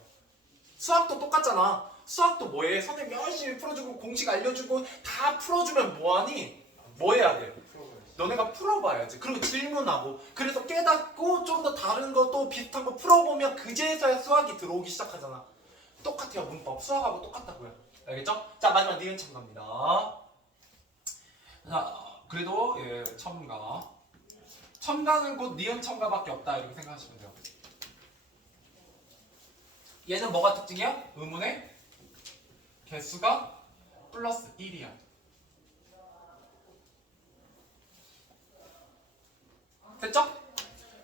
수학도 똑같잖아. 수학도 뭐해? 선생님 열심히 풀어주고 공식 알려주고 다 풀어주면 뭐하니? 뭐 해야 돼? 너네가 풀어봐야지. 그리고 질문하고 그래서 깨닫고 좀 더 다른 것도 비슷한 거 풀어보면 그제서야 수학이 들어오기 시작하잖아. 똑같아요. 문법 수학하고 똑같다고요. 알겠죠? 자, 마지막 니은 첨가입니다. 자, 그래도 첨가는 곧 니은 첨가밖에 없다 이렇게 생각하시면 돼요. 얘는 뭐가 특징이야? 의문의 개수가 플러스 1이야. 됐죠?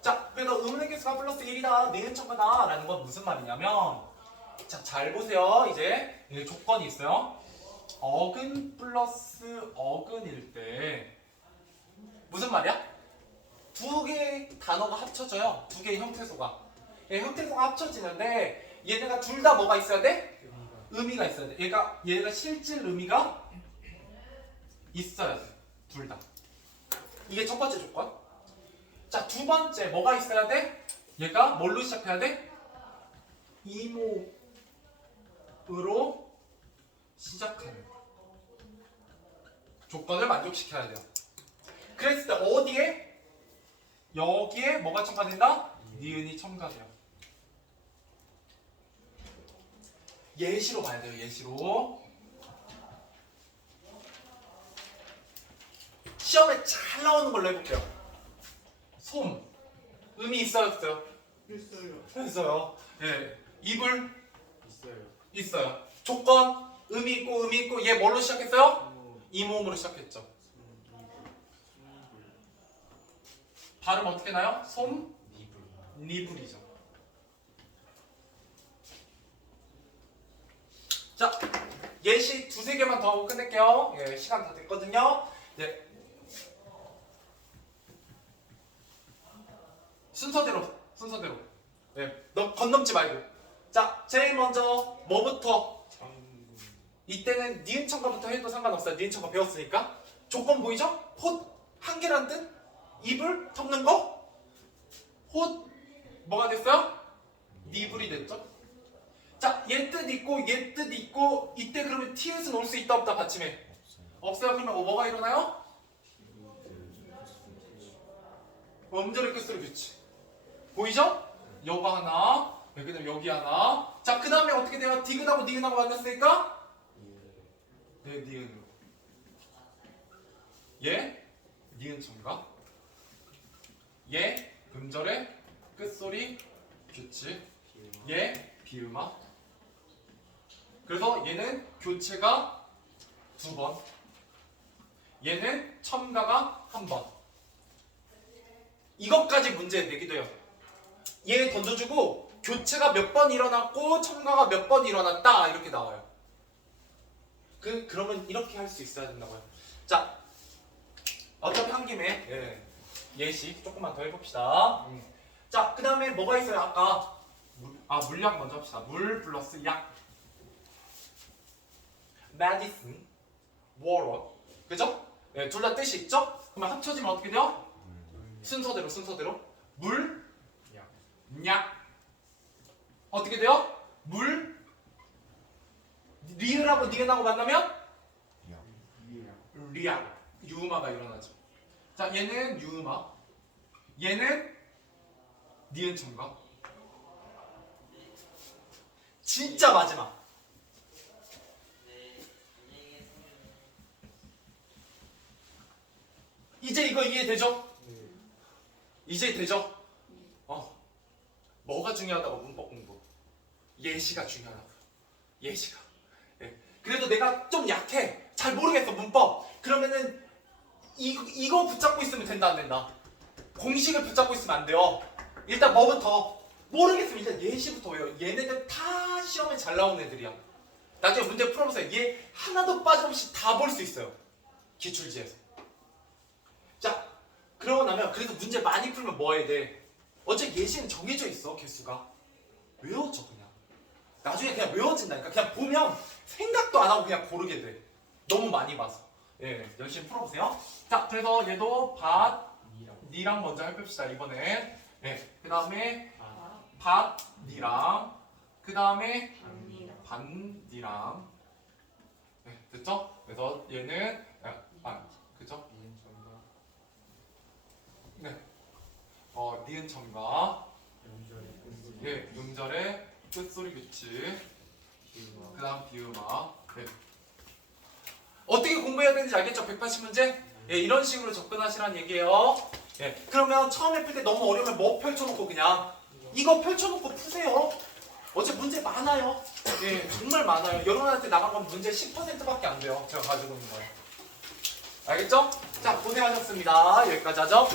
자, 그래서 의문의 개수가 플러스 1이다, 니은 첨가다 라는 건 무슨 말이냐면, 자, 잘 보세요. 이제 조건이 있어요. 어근 플러스 어근일 때 무슨 말이야? 두 개의 단어가 합쳐져요. 두 개의 형태소가. 형태소가 합쳐지는데 얘네가 둘 다 뭐가 있어야 돼? 의미가 있어야 돼. 얘가 실질 의미가 있어야 돼. 둘 다. 이게 첫 번째 조건. 자, 두 번째 뭐가 있어야 돼? 얘가 뭘로 시작해야 돼? 이모으로 시작하는 조건을 만족시켜야 돼요. 그랬을 때 어디에? 여기에 뭐가 첨가된다? 니은이 첨가돼요. 예시로 봐야 돼요. 예시로. 시험에 잘 나오는 걸로 해볼게요. 솜. 의미 있어요? 없어요? 있어요. 예. 이불? 있어요. 조건? 의미 있고 얘 뭘로 시작했어요? 이모음으로 시작했죠. 발음 어떻게 나요? 솜? 니불이죠. 자, 예시 두세 개만 더 하고 끝낼게요. 시간 다 됐거든요. 순서대로. 너 건넘지 말고. 자, 제일 먼저 뭐부터? 이때는 니은 첨가부터 해도 상관없어요. 니은 첨가 배웠으니까. 조건 보이죠? 홑 한 개란 뜻. 이불 덮는 거. 홑 뭐가 됐어요? 니불이 됐죠? 자, 얘 뜻 있고 얘 뜻 있고 이때 그러면 티읕은 올 수 있다 없다 받침에? 없어요. 그러면 뭐가 일어나요? 음절의 끝소리 좋지. 보이죠? 요거 하나, 그다음 여기 하나. 자, 그 다음에 어떻게 돼요? 디귿하고 니은하고 만났으니까 네, 니은으로. 얘 니은 첨가. 얘 음절의 끝소리 교치. 얘 비음화. 그래서 얘는 교체가 2번. 얘는 첨가가 1번. 이것까지 문제 내기도 해요. 얘 던져주고 교체가 몇 번 일어났고 첨가가 몇 번 일어났다 이렇게 나와요. 그러면 이렇게 할 수 있어야 된다고요. 자, 어차피 한 김에 예시 조금만 더 해봅시다. 자, 그 다음에 뭐가 있어요? 아까 물약 먼저 합시다. 물 플러스 약. medicine, water. 그죠? 둘 다 뜻이 있죠? 그러면 합쳐지면 어떻게 돼요? 순서대로. 물, 약. 어떻게 돼요? 물, 리을하고 니은하고 만나면 이해랑 리악 유음화가 일어나죠. 자, 얘는 유음화, 얘는 니은 첨가. 진짜 마지막. 이제 이거 이해되죠? 이제 되죠? 뭐가 중요하다고 문법 공부? 예시가 중요하다고. 예시가. 예. 그래도 내가 좀 약해. 잘 모르겠어 문법. 그러면은 이거 붙잡고 있으면 된다 안 된다? 공식을 붙잡고 있으면 안 돼요. 일단 뭐부터? 모르겠으면 일단 예시부터 외워. 얘네들 다 시험에 잘 나오는 애들이야. 나중에 문제 풀어보세요. 얘 하나도 빠짐없이 다 볼 수 있어요. 기출지에서. 자, 그러고 나면 그래서 문제 많이 풀면 뭐 해야 돼? 어차피 예시는 정해져 있어, 개수가. 외워져 그냥. 나중에 그냥 외워진다니까. 그냥 보면 생각도 안 하고 그냥 고르게 돼. 너무 많이 봐서. 예, 열심히 풀어보세요. 자, 그래서 얘도 밭, 니랑 먼저 해봅시다 이번에. 예, 그 다음에 밭, 니랑. 그 다음에 반니랑. 네, 됐죠? 그래서 얘는 그죠? 네. 니은 첨가. 예, 음절의 끝소리 규칙. 그 다음 비음화. 네. 어떻게 공부해야 되는지 알겠죠? 180문제? 예, 이런 식으로 접근하시라는 얘기예요. 예, 그러면 처음에 풀 때 너무 어려우면 뭐 펼쳐놓고 그냥 이거 펼쳐놓고 푸세요. 어제 문제 많아요. 예, 정말 많아요. 여러분한테 나간 건 문제 10%밖에 안 돼요. 제가 가지고 있는 거예요. 알겠죠? 자, 고생하셨습니다. 여기까지 하죠.